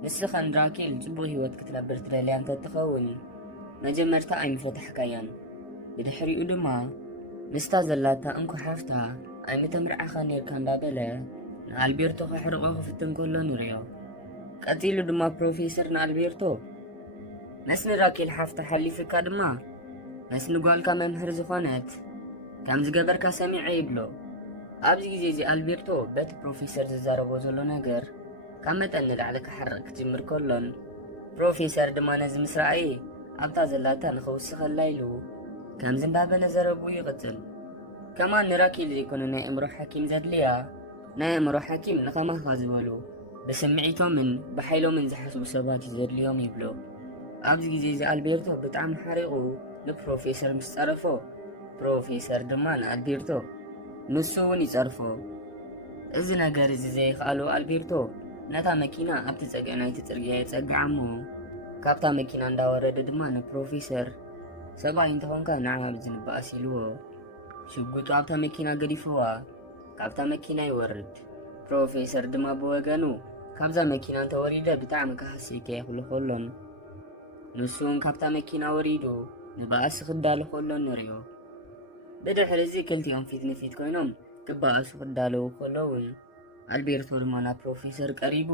ንስኻ ንራኬል ጽቡቕ ሂወት ክትነብር ትደልያ እንተትኸውን መጀመርታ ኣይምፈታሕካያን። ብድሕሪኡ ድማ ምስታ ዘላታ እንኳ ሓፍታ ኣይምተምርዓኻ ነርካ እንዳበለ ንኣልቤርቶ ከሕርቆ ክፍትን ከሎ ንሪኦ። ቀፂሉ ድማ ፕሮፌሰር ንኣልቤርቶ መስ ንራኬል ሓፍታ ሓሊፍካ ድማ መስ ንጓልካ መምህር ዝኾነት ከም ዝገበርካ ሰሚዐ ይብሎ። ኣብዚ ግዜ እዚ ኣልቤርቶ በቲ ፕሮፌሰር ዝዛረቦ ዘሎ ነገር ካብ መጠን ንላዕሊ ክሓርቕ ክጅምር ከሎን ፕሮፌሰር ድማ ነዚ ምስ ረኣየ ኣብታ ዘላታ ንኸውስኸላ ኢሉ ከምዚ እንዳበለ ዘረቡ ይቕፅል። ከማን ንራኬል ዘይኮነ ናይ እምሮ ሓኪም ዘድልያ ናይ እምሮ ሓኪም ንኸማኻ ዝበሉ ብስምዒቶምን ብሓይሎምን ዝሓስቡ ሰባት እዩ ዘድልዮም ይብሎ። ኣብዚ ግዜ እዚ ኣልቤርቶ ብጣዕሚ ሓሪቑ ንፕሮፌሰር ምስ ፀረፎ ፕሮፌሰር ድማ ንኣልቤርቶ ንሱ እውን ይፀርፎ። እዚ ነገር እዚ ዘይከኣሉ ኣልቤርቶ ነታ መኪና ኣብቲ ፀግዒ ናይቲ ፅርግያ የፀግዓ እሞ ካብታ መኪና እንዳወረደ ድማ ንፕሮፌሰር ሰብኣይ እንተኾንካ ንዓማ ብዝንበኣስ ኢልዎ ሽጉጡ ኣብታ መኪና ገዲፍዋ ካብታ መኪና ይወርድ። ፕሮፌሰር ድማ ብወገኑ ካብዛ መኪና እንተወሪደ ብጣዕሚ ካሃስይከ ይኽሉ ከሎን ንሱ እውን ካብታ መኪና ወሪዱ ንበኣሲ ክዳሉ ከሎ ንሪኦ። ብድሕሪ እዚ ክልቲኦም ፊት ንፊት ኮይኖም ክበኣሱ ክዳለዉ ከለውን ኣልቤርቶ ድማ ናብ ፕሮፌሰር ቀሪቡ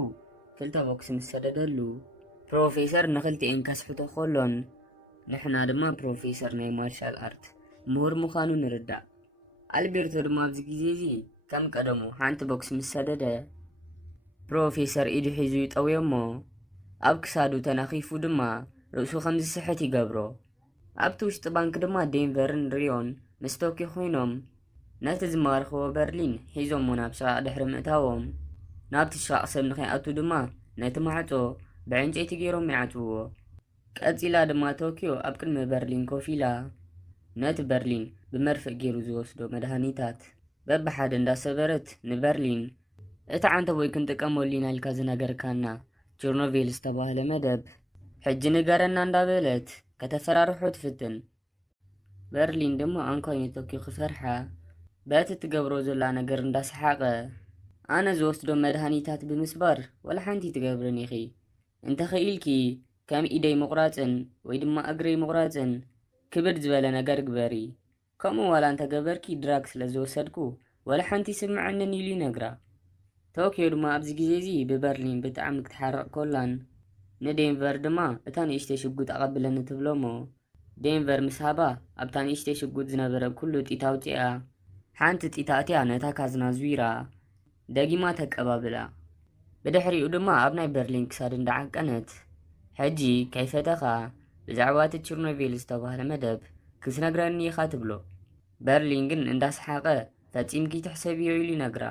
ክልተ ቦክስ ምስ ሰደደሉ ፕሮፌሰር ንክልቲአን ከስሕቶ ከሎን ንሕና ድማ ፕሮፌሰር ናይ ማርሻል ኣርት ምሁር ምዃኑ ንርዳእ። ኣልቤርቶ ድማ ኣብዚ ግዜ እዚ ከም ቀደሙ ሓንቲ ቦክስ ምስ ሰደደ ፕሮፌሰር ኢዱ ሒዙ ይጠውዮ እሞ ኣብ ክሳዱ ተነኺፉ ድማ ርእሱ ከም ዝስሕት ይገብሮ። ኣብቲ ውሽጢ ባንኪ ድማ ዴንቨርን ሪዮን ምስ ቶኪዮ ኮይኖም ነቲ ዝማርኽዎ በርሊን ሒዞሞ ናብ ሽቓቕ ድሕሪ ምእታዎም ናብቲ ሽቓቕ ሰብ ንኸይኣቱ ድማ ነቲ ማዕጾ ብዕንጨይቲ ገይሮም ይዓጽውዎ። ቀፂላ ድማ ቶኪዮ ኣብ ቅድሚ በርሊን ኮፍ ኢላ ነቲ በርሊን ብመርፍእ ገይሩ ዝወስዶ መድሃኒታት በብሓደ እንዳሰበረት ንበርሊን እቲ ዓንተ ወይ ክንጥቀመሉ ኢና ኢልካ ዝነገርካና ቸርኖቬል ዝተባህለ መደብ ሕጂ ንገረና እንዳበለት ከተፈራርሑ ትፍትን። በርሊን ድማ አንኳይ ቶኪዮ ክፈርሓ በቲ ትገብሮ ዘላ ነገር እንዳሰሓቐ ኣነ ዝወስዶ መድሃኒታት ብምስባር ወላ ሓንቲ ትገብርን ኢኺ እንተኽኢልኪ ከም ኢደይ ምቑራፅን ወይ ድማ እግረይ ምቑራፅን ክብድ ዝበለ ነገር ግበሪ። ከምኡ ዋላ እንተገበርኪ ድራግ ስለ ዝወሰድኩ ወላ ሓንቲ ስምዐንን ኢሉ ይነግራ። ቶኪዮ ድማ ኣብዚ ግዜ እዚ ብበርሊን ብጣዕሚ ክትሓርቕ ኮላን ንዴንቨር ድማ እታ ንእሽተይ ሽጉጥ ኣቐብለኒ ትብሎ እሞ ዴንቨር ምስ ሃባ ኣብታ ንእሽተይ ሽጉጥ ዝነበረ ኩሉ ጢታ ኣውፂኣ ሓንቲ ጢታ እትያ ነታ ካዝና ዝዊራ ደጊማ ተቀባብላ። ብድሕሪኡ ድማ ኣብ ናይ በርሊን ክሳድ እንዳዓቀነት ሕጂ ከይፈተኻ ብዛዕባ እቲ ቸርኖቬል ዝተባህለ መደብ ክትነግረኒ ኢኻ ትብሎ። በርሊን ግን እንዳሰሓቐ ፈፂምኪ ትሕሰብዮ ኢሉ ይነግራ።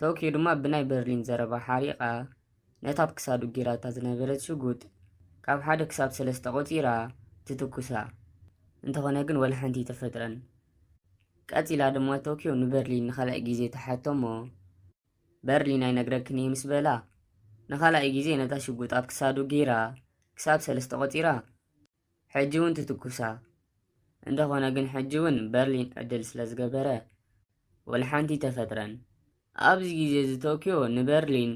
ቶኪዮ ድማ ብናይ በርሊን ዘረባ ሓሪቓ ነታ ኣብ ክሳዱ ጌራታ ዝነበረት ሽጉጥ ካብ 1 ክሳብ 3 ቆፂራ ትትኩሳ። እንተኾነ ግን ወላ ሓንቲ ተፈጥረን። ቀፂላ ድማ ቶኪዮ ንበርሊን ንኻልኣይ ግዜ ተሓቶ እሞ በርሊን ኣይነግረክን እየ ምስ በላ ንኻልኣይ ግዜ ነታ ሽጉጥ ኣብ ክሳዱ ጌራ ክሳብ 3 ቆፂራ ሕጂ እውን ትትኩሳ። እንተኾነ ግን ሕጂ እውን በርሊን ዕድል ስለ ዝገበረ ወላ ሓንቲ ተፈጥረን። ኣብዚ ግዜ እዚ ቶኪዮ ንበርሊን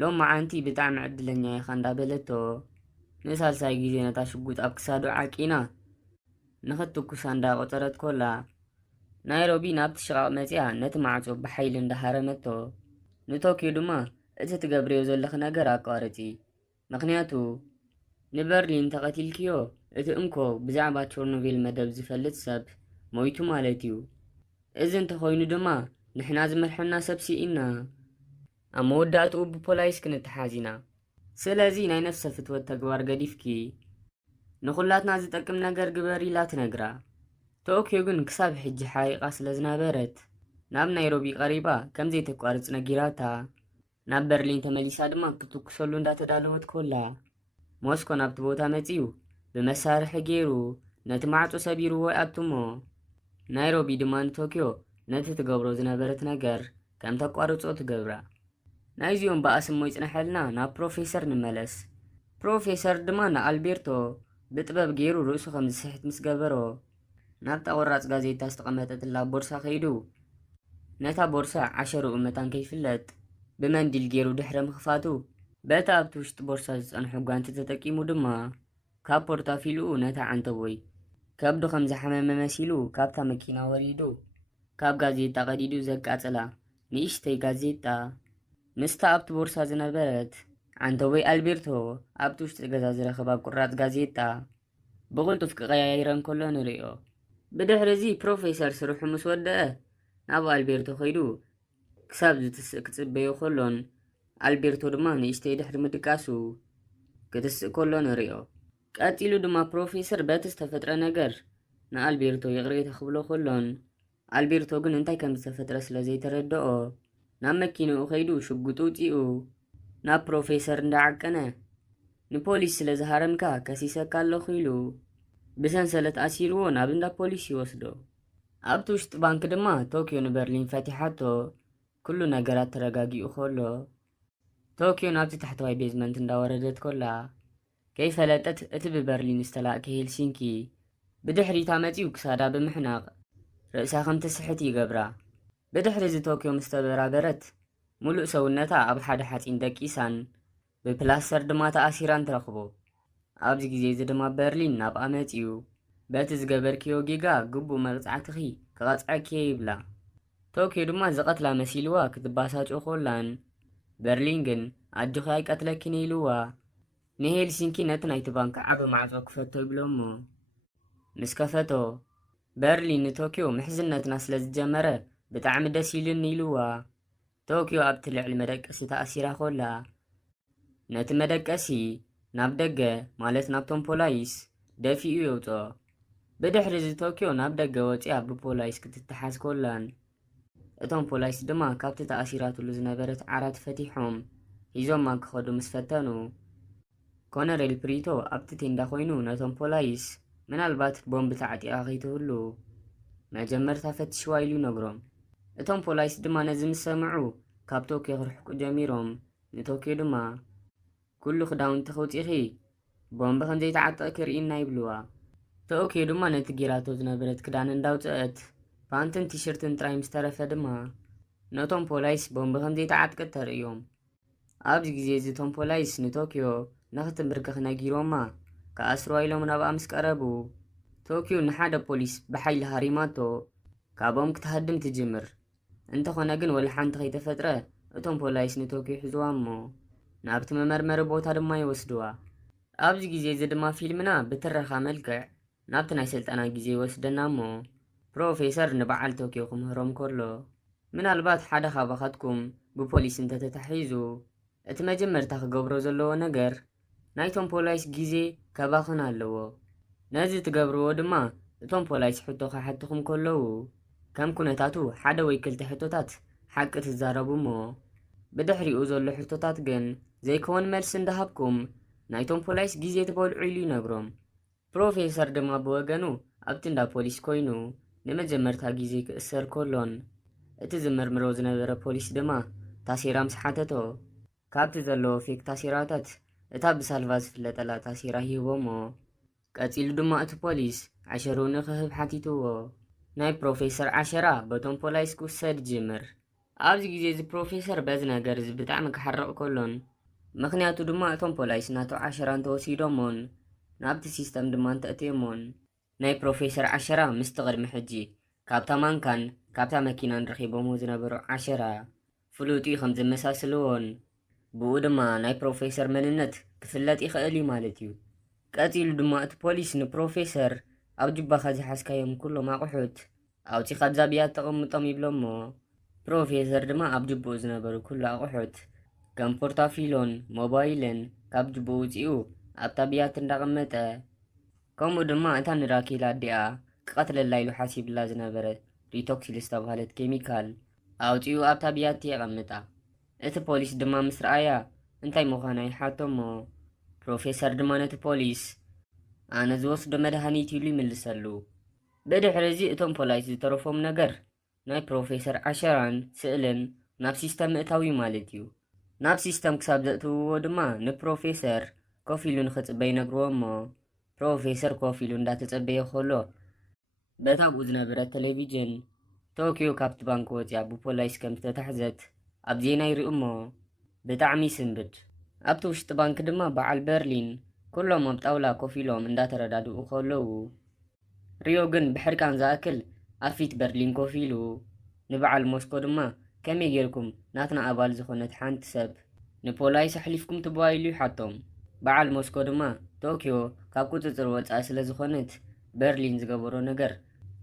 ሎማ ዓንቲ ብጣዕሚ ዕድለኛ ኢኻ እንዳበለቶ ንሳልሳይ ግዜ ነታ ሽጉጥ ኣብ ክሳዱ ዓቂና ንኽትኩሳ እንዳቆፀረት ኮላ ናይሮቢ ናብቲ ሽቓቕ መፂያ ነቲ ማዕጾ ብሓይሊ እንዳሃረመቶ ንቶኪዮ ድማ እቲ ትገብርዮ ዘለኽ ነገር ኣቋርፂ፣ ምክንያቱ ንበርሊን ተቐቲልክዮ እቲ እንኮ ብዛዕባ ቸርኖቬል መደብ ዝፈልጥ ሰብ ሞይቱ ማለት እዩ። إذن تخوينو دما نحنا زمرحنا سبسيئنا أما ودأتو ببولايس كنت حازينا سلازي ناي نفس فتوى تقوار قديفكي نخلاتنا زتقم نقر قباري لا تنقرا طوكيو جن كساب حج حايقا سلازنا بارت ناب نيروبي قريبا كم زي تقوارت نقيراتا ناب برلين تمليسا دما كتوكسولو ندا تدالوت كولا موسكو ناب تبوتا متيو بمسارح جيرو نتمعتو سبيرو وقابتمو نيروبي دمان طوكيو نتي تقبرو زنابرت نقر كم تقوارتو تقبرا نايزيوم بقاسم مويتنا حلنا نا بروفيسر نملس بروفيسر دمان ألبرتو بطبب جيرو رؤسو خمس سحت مسقبرو نابتا ورات غازيتا استقامتت لا بورصة خيدو نتا بورصة 10 أمتان كيفلت بمنديل جيرو دحر مخفاتو بتا ابتوشت بورصة زنحو غانت تتكيمو دما كاب بورتا فيلو نتا عنتوي كاب دو خمس حمام مسيلو كابتا مكينا وريدو كاب غازيتا قديدو زكاتلا نيشتي غازيتا مستا ابت بورصة زنبرت عنتوي ألبرتو ابتوشت غازازر خباب قرات غازيتا بغلتو فك غيايران كلو نريو بدحرزي بروفيسر سروح مسودة نابو ألبرتو خيدو كساب كتسبيو خلون ألبرتو دمان يشتي دحر مدكاسو كتسق كلون ريو قاتيلو دما بروفيسر باتس تفترة نجر نا ألبرتو يغري تخبلو خلون ألبرتو جن انتاي كم تفترة سلازي تردو نا مكينو خيدو شبقتو تيو نا بروفيسر ندعكنا نبوليس سلازهارمكا كسيسا كالو خيلو بسنسلت أسيرو نابندا بوليس يوسدو أبتوشت بانك دما طوكيو نبرلين فاتحاتو كل نجارات ترجاجي أخلو طوكيو نابت تحتوي بيزمنت ndaوردت كلها كيف لتت اتب برلين استلاء كهيلسينكي بدحري تامتي وكسادا بمحناق رأسها 5 سحتي قبرا بدحري زي طوكيو مستبرا برت ملؤ سونتا أب حد حاتين دكيسان ببلاستر دما تأثيران ترخبو أبز جيزي زي دما برلين ناب أمتيو باتز قبر كيو جيجا قبو مغزعتخي كغزع كيبلا طوكيو دما زقت لا مسيلوا كتباسات أخولان برلينجن أدخاي قتلكني لوا نهيلسينكي نتنايت بانك عب معزو كفتو بلومو مسكفتو برلين طوكيو محزنتنا سلز جمرة بتعم دسيلني لوا طوكيو أبتلع المدكسي تأثيرا خولا نت مدكسي ناب دقة مالت نابتون بولايس دافيو يوتو بدحرز طوكيو ناب دقة وطي أب بولايس كتتحاز كولان እቶም ፖላይስ ድማ ካብቲ ተኣሲራትሉ ዝነበረት ዓራት ፈቲሖም ሂዞም ክኸዱ ምስ ፈተኑ ኮነሬል ፕሪቶ ኣብቲ ቴንዳ ኮይኑ ነቶም ፖላይስ ምናልባት ቦምቢ ተዓጢቓ ከይትህሉ መጀመርታ ፈትሽዋ ኢሉ ነግሮም እቶም ፖላይስ ድማ ነዚ ምስ ሰምዑ ካብ ቶኪዮ ክርሕቁ ጀሚሮም ንቶኪዮ ድማ ኩሉ ክዳውንቲ ከውፂኺ ቦምቢ ከምዘይተዓጠቐ ክርኢና ይብልዋ ቶኪዮ ድማ ነቲ ጌራቶ ዝነበረት ክዳን እንዳውፅአት ፓንትን ቲሸርትን ጥራይ ምስ ተረፈ ድማ ነቶም ፖላይስ ቦምቢ ከምዘይተዓጥቀት ተርእዮም ኣብዚ ግዜ እዚ እቶም ፖላይስ ንቶኪዮ ንኽትንብርክኽ ነጊሮማ ከኣስርዋ ኢሎም ናብኣ ምስ ቀረቡ ቶኪዮ ንሓደ ፖሊስ ብሓይሊ ሃሪማቶ ካብኦም ክትሃድም ትጅምር እንተኾነ ግን ወላ ሓንቲ ከይተፈጥረ እቶም ፖላይስ ንቶኪዮ ሒዝዋ እሞ ናብቲ መመርመሪ ቦታ ድማ ይወስድዋ ኣብዚ ግዜ እዚ ድማ ፊልምና ብትረኻ መልክዕ ናብቲ ናይ ስልጠና ግዜ ይወስደና እሞ ፕሮፌሰር ንበዓል ቶኪዮ ክምህሮም ከሎ ምናልባት ሓደ ካባኻትኩም ብፖሊስ እንተተታሒዙ እቲ መጀመርታ ክገብሮ ዘለዎ ነገር ናይቶም ፖላይስ ግዜ ከባኽን ኣለዎ ነዚ ትገብርዎ ድማ እቶም ፖላይስ ሕቶ ካሓትኹም ከለዉ ከም ኩነታቱ ሓደ ወይ ክልተ ሕቶታት ሓቂ ትዛረቡ እሞ ብድሕሪኡ ዘሎ ሕቶታት ግን ዘይከውን መልሲ እንዳሃብኩም ናይቶም ፖላይስ ግዜ ትበልዑ ኢሉ ይነግሮም ፕሮፌሰር ድማ ብወገኑ ኣብቲ እንዳ ፖሊስ ኮይኑ ንመጀመርታ ግዜ ክእሰር ከሎን እቲ ዝምርምሮ ዝነበረ ፖሊስ ድማ ታሲራ ምስ ሓተቶ ካብቲ ዘለዎ ፌክ ታሲራታት እታ ብሳልቫ ዝፍለጠላ ታሲራ ሂቦሞ ቀፂሉ ድማ እቲ ፖሊስ ዓሸሩ ንክህብ ሓቲትዎ ናይ ፕሮፌሰር ዓሸራ በቶም ፖላይስ ክውሰድ ጅምር ኣብዚ ግዜ እዚ ፕሮፌሰር በዚ ነገር እዚ ብጣዕሚ ክሓርቕ ከሎን ምክንያቱ ድማ እቶም ፖላይስ ናቶ ዓሸራ እንተወሲዶሞን ናብቲ ሲስተም ድማ እንተእትዮሞን ናይ ፕሮፌሰር ዓሸራ ምስቲ ቅድሚ ሕጂ ካብታ ማንካን ካብታ መኪናን ረኺቦሞ ዝነበሩ ዓሸራ ፍሉጢ ከም ዝመሳስልዎን ብኡ ድማ ናይ ፕሮፌሰር መንነት ክፍለጥ ይኽእል እዩ ማለት እዩ ቀፂሉ ድማ እቲ ፖሊስ ንፕሮፌሰር ኣብ ጅባኻ ዝሓዝካዮም ኩሎም ኣቑሑት أوتي خد زابيات تقمطم يبلمو بروفيسر دما أبجبو زنبرو كل أقحت كم بورتافيلون موبايلن كابجبو وزيو أبتابيات اندقمتا كومو دما أنتا نراكيلا ديا كقتل الليلو حاسب الله زنبرت ريتوكسيل استبهالت كيميكال أوتيو أبتابيات تيغمتا إت بوليس دما مسرعايا انتاي مخانا يحاتمو بروفيسر دما نت بوليس أنا زوصد مدهانيتي لي ملسلو بدحر እዚ እቶም ፖላይስ ዝተረፎም ነገር ናይ ፕሮፌሰር ዓሸራን ስእልን ናብ ሲስተም ምእታዊ ማለት እዩ። ናብ ሲስተም ክሳብ ዘእትውዎ ድማ ንፕሮፌሰር ኮፍ ኢሉ ንኽፅበይ ነግርዎ እሞ ፕሮፌሰር ኮፍ ኢሉ እንዳተፀበየ ከሎ በታ ኣብኡ ዝነበረት ቴሌቭዥን ቶኪዮ ካብቲ ባንኪ ወፂያ ብፖላይስ ከም ዝተታሕዘት ኣብ ዜና ይርኢ እሞ ብጣዕሚ ስንብድ። ኣብቲ ውሽጢ ባንኪ ድማ በዓል በርሊን ኩሎም ኣብ ጣውላ ኮፍ ኢሎም እንዳተረዳድኡ ከለዉ ሪዮ ግን ብሕርቃን ዝኣክል ኣብ ፊት በርሊን ኮፍ ኢሉ ንበዓል ሞስኮ ድማ ከመይ ጌርኩም ናትና ኣባል ዝኾነት ሓንቲ ሰብ ንፖላይስ ኣሕሊፍኩም ትበዋይሉ ይሓቶም። በዓል ሞስኮ ድማ ቶኪዮ ካብ ቁፅፅር ወፃኢ ስለ ዝኾነት በርሊን ዝገበሮ ነገር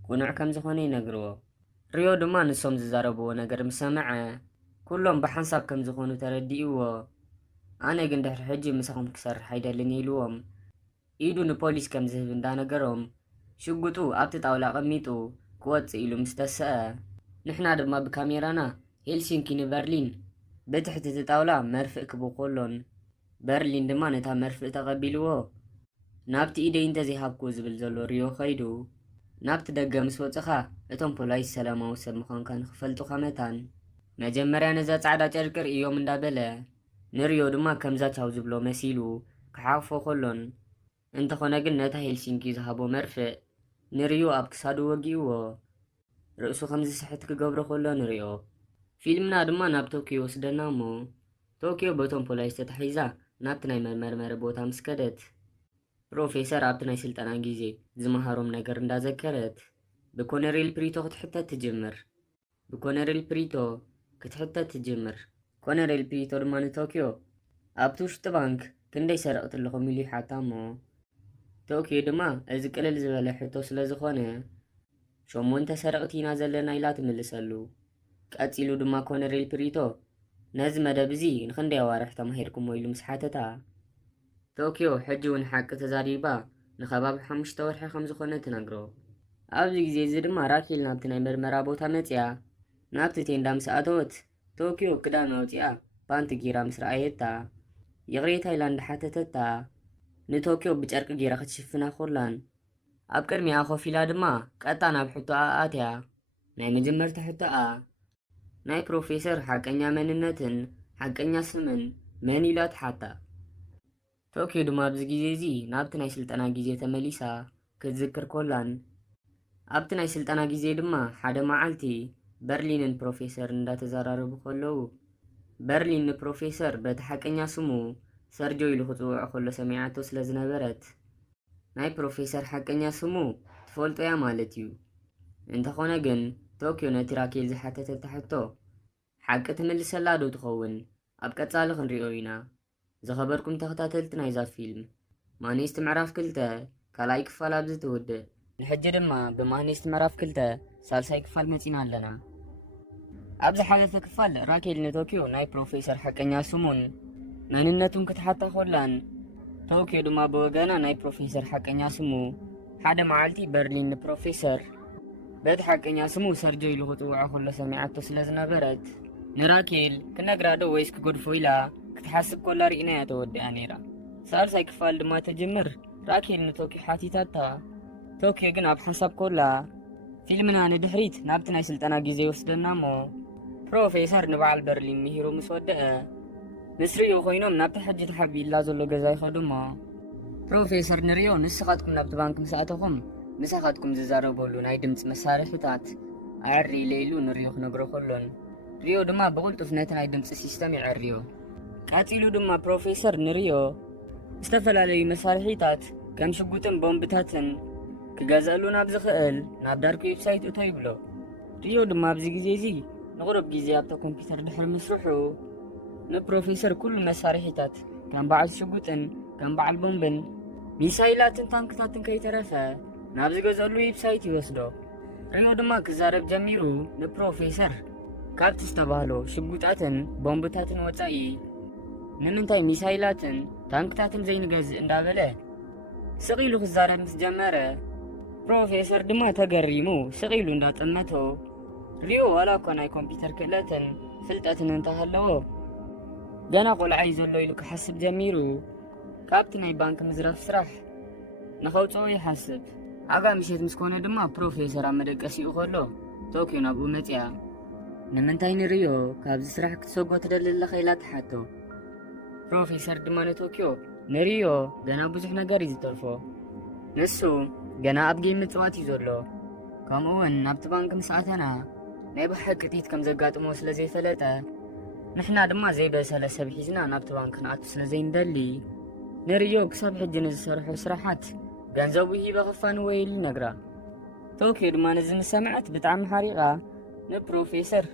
ቁኑዕ ከም ዝኾነ ይነግርዎ። ሪዮ ድማ ንሶም ዝዛረብዎ ነገር ምስ ሰምዐ ኩሎም ብሓንሳብ ከም ዝኾኑ ተረዲእዎ። ኣነ ግን ድሕሪ ሕጂ ምሳኹም ክሰርሕ ኣይደልን ኢልዎም ኢዱ ንፖሊስ ከም ዝህብ እንዳነገሮም ሽጉጡ ኣብቲ ጣውላ ቀሚጡ ክወፅእ ኢሉ ምስ ተስአ ንሕና ድማ ብካሜራና ሄልሲንኪ ንበርሊን ብትሕቲ እቲ ጣውላ መርፍእ ክቡ ከሎን በርሊን ድማ ነታ መርፍእ ተቐቢልዎ ናብቲ ኢደይ እንተዘይሃብኩ ዝብል ዘሎ ሪዮ ኸይዱ ናብቲ ደገ ምስ ወፅኻ እቶም ፖላይስ ሰላማዊ ሰብ ምዃንካ ንኽፈልጡ ኸመታን መጀመርያ ነዛ ጻዕዳ ጨርቂ ርእዮም እንዳበለ ንሪዮ ድማ ከምዛ ቻው ዝብሎ መሲሉ ክሓቕፎ ከሎን እንተኾነ ግን ነታ ሄልሲንኪ ዝሃቦ መርፍእ ንሪዮ ኣብ ክሳዱ ወጊእዎ ርእሱ ከም ዝስሕት ክገብሮ ከሎ ንሪኦ። ፊልምና ድማ ናብ ቶኪዮ ወስደና እሞ ቶኪዮ በቶም ፖላይስ ተታሒዛ ናብቲ ናይ መርመሪ ቦታ ምስ ከደት ፕሮፌሰር ኣብቲ ናይ ስልጠና ጊዜ ዝመሃሮም ነገር እንዳዘከረት ብኮነሬል ፕሪቶ ክትሕተት ትጅምር። ኮነሬል ፕሪቶ ድማ ንቶኪዮ ኣብቲ ውሽጢ ባንክ ክንደይ ሰረቕቲ ኣለኹም ኢሉ ይሓታ እሞ ቶኪዮ ድማ እዚ ቅልል ዝበለ ሕቶ ስለ ዝኾነ 8 ሰረቕቲ ኢና ዘለና ኢላ ትምልሰሉ። ቀፂሉ ድማ ኮነሬል ፕሪቶ ነዚ መደብ እዚ ንክንደይ ኣዋርሕ ተማሂርኩሞ ኢሉ ምስ ሓተታ ቶኪዮ ሕጂ እውን ሓቂ ተዛሪባ ንኸባቢ 5 ወርሒ ከም ዝኾነ ትነግሮ። ኣብዚ ግዜ እዚ ድማ ራኬል ናብቲ ናይ ምርመራ ቦታ መፅያ ናብቲ ቴንዳ ምስ ኣተወት ቶኪዮ ክዳን ኣውፂኣ ፓንቲ ጌራ ምስ ረኣየታ ይቕሬታ ኢላ እንዳሓተተታ ንቶኪዮ ብጨርቂ ጌራ ክትሽፍና ኮላን ኣብ ቅድሚኣ ኮፍ ኢላ ድማ ቀጣ ናብ ሕቶኣ ኣትያ ናይ መጀመርታ ሕቶኣ ናይ ፕሮፌሰር ሓቀኛ መንነትን ሓቀኛ ስምን መን ኢላ ትሓታ። ቶኪዮ ድማ ኣብዚ ግዜ እዚ ናብቲ ናይ ስልጠና ግዜ ተመሊሳ ክትዝክር ኮላን ኣብቲ ናይ ስልጠና ግዜ ድማ ሓደ መዓልቲ በርሊንን ፕሮፌሰር እንዳተዘራረቡ ከለዉ በርሊን ንፕሮፌሰር በቲ ሓቀኛ ስሙ ሰርጆ ኢሉ ክፅውዖ ከሎ ሰሚዓቶ ስለ ዝነበረት ናይ ፕሮፌሰር ሓቀኛ ስሙ ትፈልጦ እያ ማለት እዩ። እንተኾነ ግን ቶኪዮ ነቲ ራኬል ዝሓተተታ ሕቶ ሓቂ ትምልሰላ ዶ ትኸውን ኣብ ቀጻሊ ክንሪኦ ኢና። ዝኸበርኩም ተኸታተልቲ ናይዛ ፊልም ማኒስት ምዕራፍ 2 ካልኣይ ክፋል ኣብዚ ትውድእ። ንሕጂ ድማ ብማኒስት ምዕራፍ 2 ሳልሳይ ክፋል መፂና ኣለና። ኣብዚ ሓለፈ ክፋል ራኬል ንቶኪዮ ናይ ፕሮፌሰር ሓቀኛ ስሙን መንነቱን ክትሓታ ኮላን ቶኪዮ ድማ ብወገና ናይ ፕሮፌሰር ሓቀኛ ስሙ ሓደ መዓልቲ በርሊን ንፕሮፌሰር በቲ ሓቀኛ ስሙ ሰርጆ ኢሉ ክፅውዖ ከሎ ሰሚዓቶ ስለ ዝነበረት ንራኬል ክነግራዶ ወይስ ክጎድፎ ኢላ ክትሓስብ ኮላ ርኢናያ ተወዲኣ ነይራ። ሳልሳይ ክፋል ድማ ተጅምር ራኬል ንቶኪዮ ሓቲታታ ቶኪዮ ግን ኣብ ሓሳብ ኮላ ፊልምና ንድሕሪት ናብቲ ናይ ስልጠና ግዜ ይወስደና እሞ ፕሮፌሰር ንበዓል በርሊን ምሂሩ ምስ ወድአ ምስ ሪዮ ኮይኖም ናብቲ ሕጂ ተሓቢላ ዘሎ ገዛ ይኸዱ እሞ ፕሮፌሰር ንሪዮ ንስኻትኩም ናብቲ ባንኪ ምስ ኣተኹም ምሳኻትኩም ዝዛረበሉ ናይ ድምፂ መሳርሕታት ኣዕሪ ኢሉ ንሪዮ ክነግሮ ከሎን ሪዮ ድማ ብቕልጡፍ ነቲ ናይ ድምፂ ሲስተም ይዕርዮ። ቀፂሉ ድማ ፕሮፌሰር ንሪዮ ዝተፈላለዩ መሳርሒታት ከም ሽጉጥን ቦምብታትን ክገዝአሉ ናብ ዝኽእል ናብ ዳርክ ዌብሳይት እቶ ይብሎ። ሪዮ ድማ ኣብዚ ግዜ እዚ ንቑሩብ ግዜ ኣብታ ኮምፒተር ድሕሪ ምስርሑ ንፕሮፌሰር ኩሉ መሳርሒታት ከም በዓል ሽጉጥን ከም በዓል ቦምብን ሚሳይላትን ታንክታትን ከይተረፈ ናብ ዝገዝአሉ ዌብሳይት ይወስዶ። ሪዮ ድማ ክዛረብ ጀሚሩ ንፕሮፌሰር ካብቲ ዝተባህሎ ሽጉጣትን ቦምብታትን ወፃኢ ንምንታይ ሚሳይላትን ታንክታትን ዘይንገዝእ እንዳበለ ስቂሉ ክዛረብ ምስ ጀመረ ፕሮፌሰር ድማ ተገሪሙ ስቂሉ እንዳጠመቶ ሪዮ ዋላ እኳ ናይ ኮምፒተር ክእለትን ፍልጠትን እንተሃለዎ ገና ቆልዓይ ዘሎ ኢሉ ክሓስብ ጀሚሩ ካብቲ ናይ ባንክ ምዝራፍ ስራሕ ንኸውፅኦ ይሓስብ። ኣጋ ምሸት ምስ ኮነ ድማ ፕሮፌሰር ኣብ መደቀሲኡ ከሎ ቶኪዮ ናብኡ መፅያ ንምንታይ ንሪዮ ካብዚ ስራሕ ክትሰጎ ትደሊ ኣለኻ ኢላ ትሓቶ። ፕሮፌሰር ድማ ንቶኪዮ ንሪዮ ገና ብዙሕ ነገር እዩ ዝተርፎ ንሱ ገና ኣብ ጌም ምፅዋት እዩ ዘሎ ከምኡውን ናብቲ ባንክ ምስ ኣተና ናይ ባሕቂ ቅጢት ከም ዘጋጥሞ ስለ ዘይፈለጠ ንሕና ድማ ዘይበሰለ ሰብ ሒዝና ናብቲ ባንክ ንኣቱ ስለ ዘይንደሊ ንሪዮ ክሳብ ሕጂ ንዝሰርሖ ስራሓት ገንዘቡ ሂበ ኸፋንዎ ኢሉ ነግራ። ቶኪዮ ድማ ነዚ ምስ ሰምዐት ብጣዕሚ ሓሪቓ ንፕሮፌሰር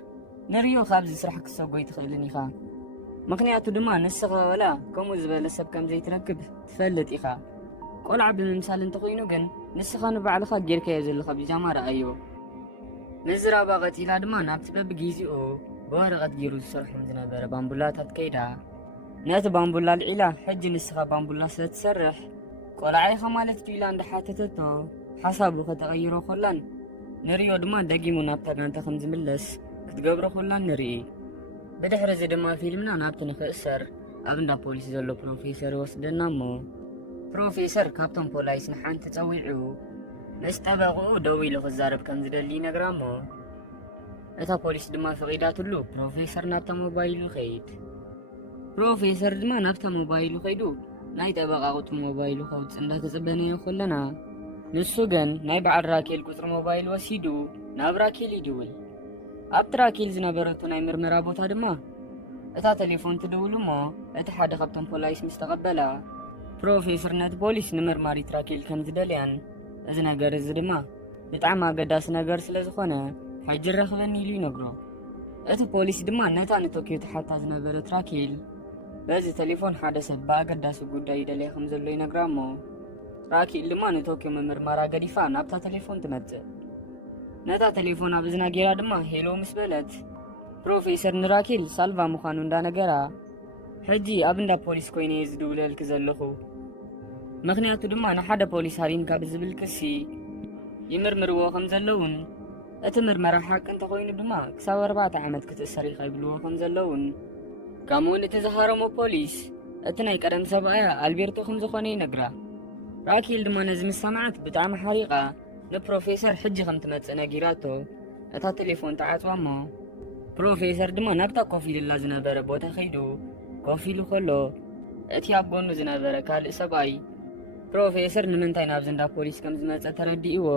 ንሪዮ ካብዚ ስራሕ ክሰጎይ ትኽእልን ኢኻ ምክንያቱ ድማ ንስኻ ወላ ከምኡ ዝበለ ሰብ ከም ዘይትረክብ ትፈልጥ ኢኻ ቆልዓ ብምምሳል እንተኾይኑ ግን ንስኻ ንባዕልኻ ጌርካዮ ዘለኻ ቢጃማ ረኣዮ። ምዝራባ ቀፂላ ድማ ናብቲ በብግዚኡ ብወረቐት ገይሩ ዝሰርሖም ዝነበረ ባምቡላታት ከይዳ ነቲ ባምቡላ ልዒላ ሕጂ ንስኻ ባምቡላ ስለ ትሰርሕ ቆልዓይኻ ማለት እዩ ኢላ እንዳሓተተቶ ሓሳቡ ከተቐይሮ ኮላን ንሪዮ ድማ ደጊሙ ናብታ ጋንታ ከም ዝምለስ ክትገብሮ ኮላን ንርኢ። ብድሕሪ እዚ ድማ ፊልምና ናብቲ ንኽእሰር ኣብ እንዳ ፖሊስ ዘሎ ፕሮፌሰር ይወስደና እሞ ፕሮፌሰር ካብቶም ፖላይስ ንሓንቲ ፀዊዑ ምስ ጠበቕኡ ደው ኢሉ ክዛረብ ከም ዝደሊ ነግራ እሞ እታ ፖሊስ ድማ ፈቒዳትሉ ፕሮፌሰር ናብታ ሞባይሉ ኸይድ። ፕሮፌሰር ድማ ናብታ ሞባይሉ ኸይዱ ናይ ጠበቓ ቁፅሪ ሞባይሉ ከውፅእ እንዳተፅበነዮ ኮለና ንሱ ግን ናይ በዓል ራኬል ቁፅሪ ሞባይል ወሲዱ ናብ ራኬል ይድውል። ኣብቲ ራኬል ዝነበረቱ ናይ ምርመራ ቦታ ድማ እታ ቴሌፎን ትድውሉ እሞ እቲ ሓደ ካብቶም ፖላይስ ምስ ተቐበላ ፕሮፌሰር ነቲ ፖሊስ ንምርማሪት ራኬል ከም ዝደልያን እዚ ነገር እዚ ድማ ብጣዕሚ ኣገዳሲ ነገር ስለ ዝኾነ ሕጂ ረኽበኒ ኢሉ ይነግሮ። እቲ ፖሊስ ድማ ነታ ንቶኪዮ ትሓታ ዝነበረት ራኬል በዚ ቴሌፎን ሓደ ሰብ ብኣገዳሲ ጉዳይ ይደልያ ከም ዘሎ ይነግራ እሞ ራኬል ድማ ንቶኪዮ ምምርማራ ገዲፋ ናብታ ቴሌፎን ትመፅእ። ነታ ቴሌፎን ኣብ እዝና ጌራ ድማ ሄሎ ምስ በለት ፕሮፌሰር ንራኬል ሳልቫ ምዃኑ እንዳነገራ ሕጂ ኣብ እንዳ ፖሊስ ኮይነ ዝድውለልክ ዘለኹ ምክንያቱ ድማ ንሓደ ፖሊስ ሃሪንካ ብዝብል ክሲ ይምርምርዎ ከም ዘለውን እቲ ምርመራ ሓቂ እንተኾይኑ ድማ ክሳብ 4 ዓመት ክትእሰር ኢኻ ይብልዎ ከም ዘለውን ከምኡውን እቲ ዝሃረሞ ፖሊስ እቲ ናይ ቀደም ሰብኣያ ኣልቤርቶ ከም ዝኾነ ይነግራ። ራኬል ድማ ነዚ ምስ ሰምዓት ብጣዕሚ ሓሪቓ ንፕሮፌሰር ሕጂ ከም ትመፅእ ነጊራቶ እታ ቴሌፎን ተዓፅዋ እሞ ፕሮፌሰር ድማ ናብታ ኮፍ ኢልላ ዝነበረ ቦታ ኸይዱ ኮፍ ኢሉ ከሎ እቲ ኣብ ጎኑ ዝነበረ ካልእ ሰብኣይ ፕሮፌሰር ንምንታይ ናብዚ እንዳ ፖሊስ ከም ዝመፀ ተረዲእዎ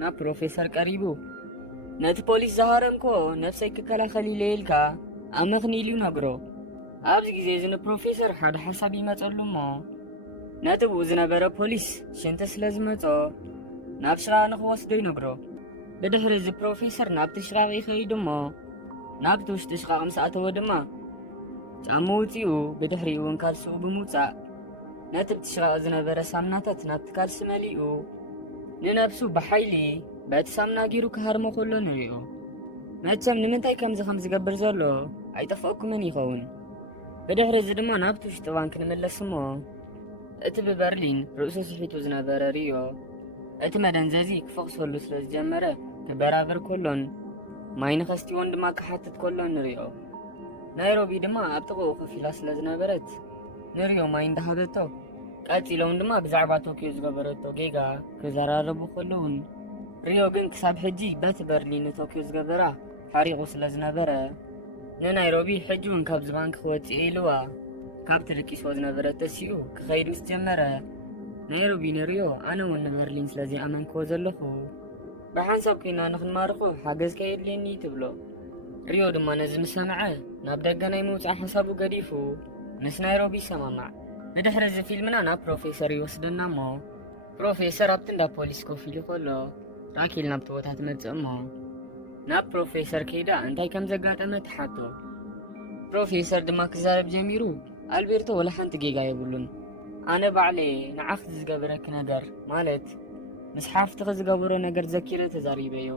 ናብ ፕሮፌሰር ቀሪቡ ነቲ ፖሊስ ዝሃረምኮ ነፍሰይ ክከላኸል ኢለ ኢልካ ኣመኽኒ ኢሉ ነግሮ። ኣብዚ ግዜ እዚ ንፕሮፌሰር ሓደ ሓሳብ ይመፀሉ እሞ ነቲ ብኡ ዝነበረ ፖሊስ ሽንቲ ስለ ዝመፆ ናብ ሽቓቕ ንኽወስዶ ይነግሮ። ብድሕሪ እዚ ፕሮፌሰር ናብቲ ሽቓቕ ይኸይዱ እሞ ናብቲ ውሽጢ ሽቓቕ ምስ ኣተወ ድማ ጫሙ ውፂኡ ብድሕሪኡ እውን ካልሲኡ ብምውፃእ ነቲ ብቲ ሽቓቕ ዝነበረ ሳምናታት ናብቲ ካልሲ መሊኡ ንነብሱ ብሓይሊ በቲ ሳምና ገይሩ ክሃርሞ ከሎ ንሪኦ። መቸም ንምንታይ ከምዚ ከም ዝገብር ዘሎ ኣይጠፍአኩምን ይኸውን። ብድሕሪ እዚ ድማ ናብቲ ውሽጢ ባንክ ንመለስ እሞ እቲ ብበርሊን ርእሱ ስሒቱ ዝነበረ ሪዮ እቲ መደንዘዚ ክፈቕሰሉ ስለ ዝጀመረ ክበራበር ከሎን ማይ ንኸስቲዎን ድማ ክሓትት ከሎን ንሪኦ። ናይሮቢ ድማ ኣብ ጥቕኡ ኮፍ ኢላ ስለ ዝነበረት ንሪዮ ማይ እንዳሃበቶ ቀፂሎም ድማ ብዛዕባ ቶኪዮ ዝገበረቶ ጌጋ ክዘራረቡ ከለውን ሪዮ ግን ክሳብ ሕጂ በቲ በርሊን ንቶኪዮ ዝገበራ ሓሪቑ ስለ ዝነበረ ንናይሮቢ ሕጂ እውን ካብዚ ባንክ ክወፅእ ኢልዋ ካብቲ ልቂስዎ ዝነበረ ተሲኡ ክኸይዱ ምስ ጀመረ ናይሮቢ ንሪዮ ኣነ እውን ንበርሊን ስለዘይኣመንክዎ ዘለኹ ብሓንሳብ ኮይና ንኽንማርኾ ሓገዝ ከየድልየኒ ትብሎ። ሪዮ ድማ ነዚ ምስ ሰምዐ ናብ ደገ ናይ ምውፃእ ሓሳቡ ገዲፉ ምስ ናይሮቢ ይሰማማዕ። ብድሕሪ እዚ ፊልምና ናብ ፕሮፌሰር ይወስደና እሞ ፕሮፌሰር ኣብቲ እንዳ ፖሊስ ኮፍ ኢሉ ከሎ ራኬል ናብቲ ቦታ ትመፅእ እሞ ናብ ፕሮፌሰር ከይዳ እንታይ ከም ዘጋጠመ ትሓቶ። ፕሮፌሰር ድማ ክዛረብ ጀሚሩ ኣልቤርቶ ወላ ሓንቲ ጌጋ የብሉን ኣነ ባዕለ ንዓኽቲ ዝገበረክ ነገር ማለት ምስ ሓፍቲ ዝገብሮ ነገር ዘኪረ ተዛሪበዮ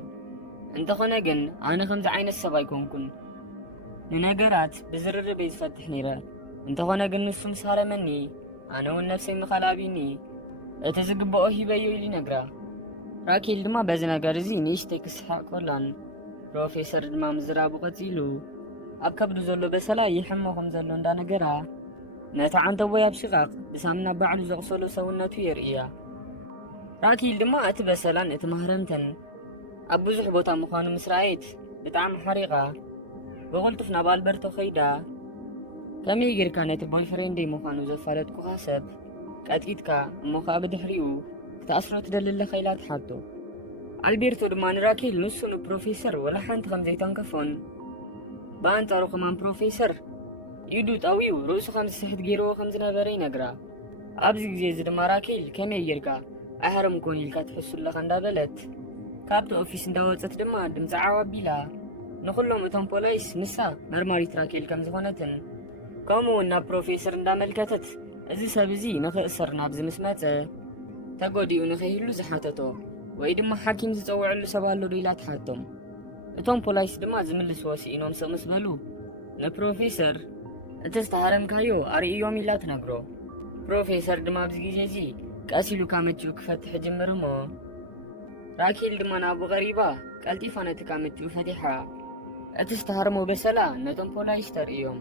እንተኾነ ግን ኣነ ከምዚ ዓይነት ሰብ ኣይኮንኩን ንነገራት ብዝርርበ ዝፈትሕ ነይረ እንተኾነ ግን ንሱ ምስ ሃረመኒ ኣነ እውን ነፍሰይ ምኻላቢኒ እቲ ዝግብኦ ሂበዮ ኢሉ ይነግራ ራኬል ድማ በዚ ነገር እዚ ንእሽተይ ክስሓቅ ኮላን ፕሮፌሰር ድማ ምዝራቡ ቀፂሉ ኣብ ከብዱ ዘሎ በሰላ ይሕሞ ከም ዘሎ እንዳነገራ ነታ ዓንተቦይ ኣብ ሽቓቕ ብሳምና ባዕሉ ዘቕሰሉ ሰውነቱ የርእያ ራኬል ድማ እቲ በሰላን እቲ ማህረምተን ኣብ ብዙሕ ቦታ ምዃኑ ምስ ረኣየት ብጣዕሚ ሓሪቓ ብቕልጡፍ ናብ ኣልበርቶ ኸይዳ ከመይ ጌርካ ነቲ ቦይፍሬንደይ ምዃኑ ዘፋለጥኩኻ ሰብ ቀጥቂጥካ እሞ ከዓ ብድሕሪኡ ክትኣስሮ ትደሊ ኣለኻ ኢላ ትሓቶ ኣልቤርቶ ድማ ንራኬል ንሱ ንፕሮፌሰር ወላ ሓንቲ ከምዘይተንከፎን ብኣንጻሩ ኸማን ፕሮፌሰር ኢዱ ጠዊዩ ርእሱ ከም ዝስሕት ገይርዎ ከም ዝነበረ ይነግራ ኣብዚ ግዜ እዚ ድማ ራኬል ከመይ ጌርካ ኣይሃረምኮን ኢልካ ትሕሱ ኣለኻ እንዳበለት ካብቲ ኦፊስ እንዳወፀት ድማ ድምፂ ዓዋ ኣቢላ ንኹሎም እቶም ፖላይስ ንሳ መርማሪት ራኬል ከም ዝኾነትን ከምኡውን ናብ ፕሮፌሰር እንዳመልከተት እዚ ሰብ እዚ ንኽእሰር ናብዚ ምስ መፀ ተጎዲኡ ንኸይህሉ ዝሓተቶ ወይ ድማ ሓኪም ዝፀውዐሉ ሰብ ኣሎ ዶ ኢላ ትሓቶም እቶም ፖላይስ ድማ ዝምልስዎ ሲኢኖም ስቕ ምስ በሉ ንፕሮፌሰር እቲ ዝተሃረምካዮ ኣርእዮም ኢላ ትነግሮ ፕሮፌሰር ድማ ኣብዚ ግዜ እዚ ቀሲሉ ካመችኡ ክፈትሕ ጅምር እሞ ራኬል ድማ ናብኡ ቀሪባ ቀልጢፋ ነቲ ካመችኡ ፈቲሓ እቲ ዝተሃርሞ በሰላ ነቶም ፖላይስ ተርእዮም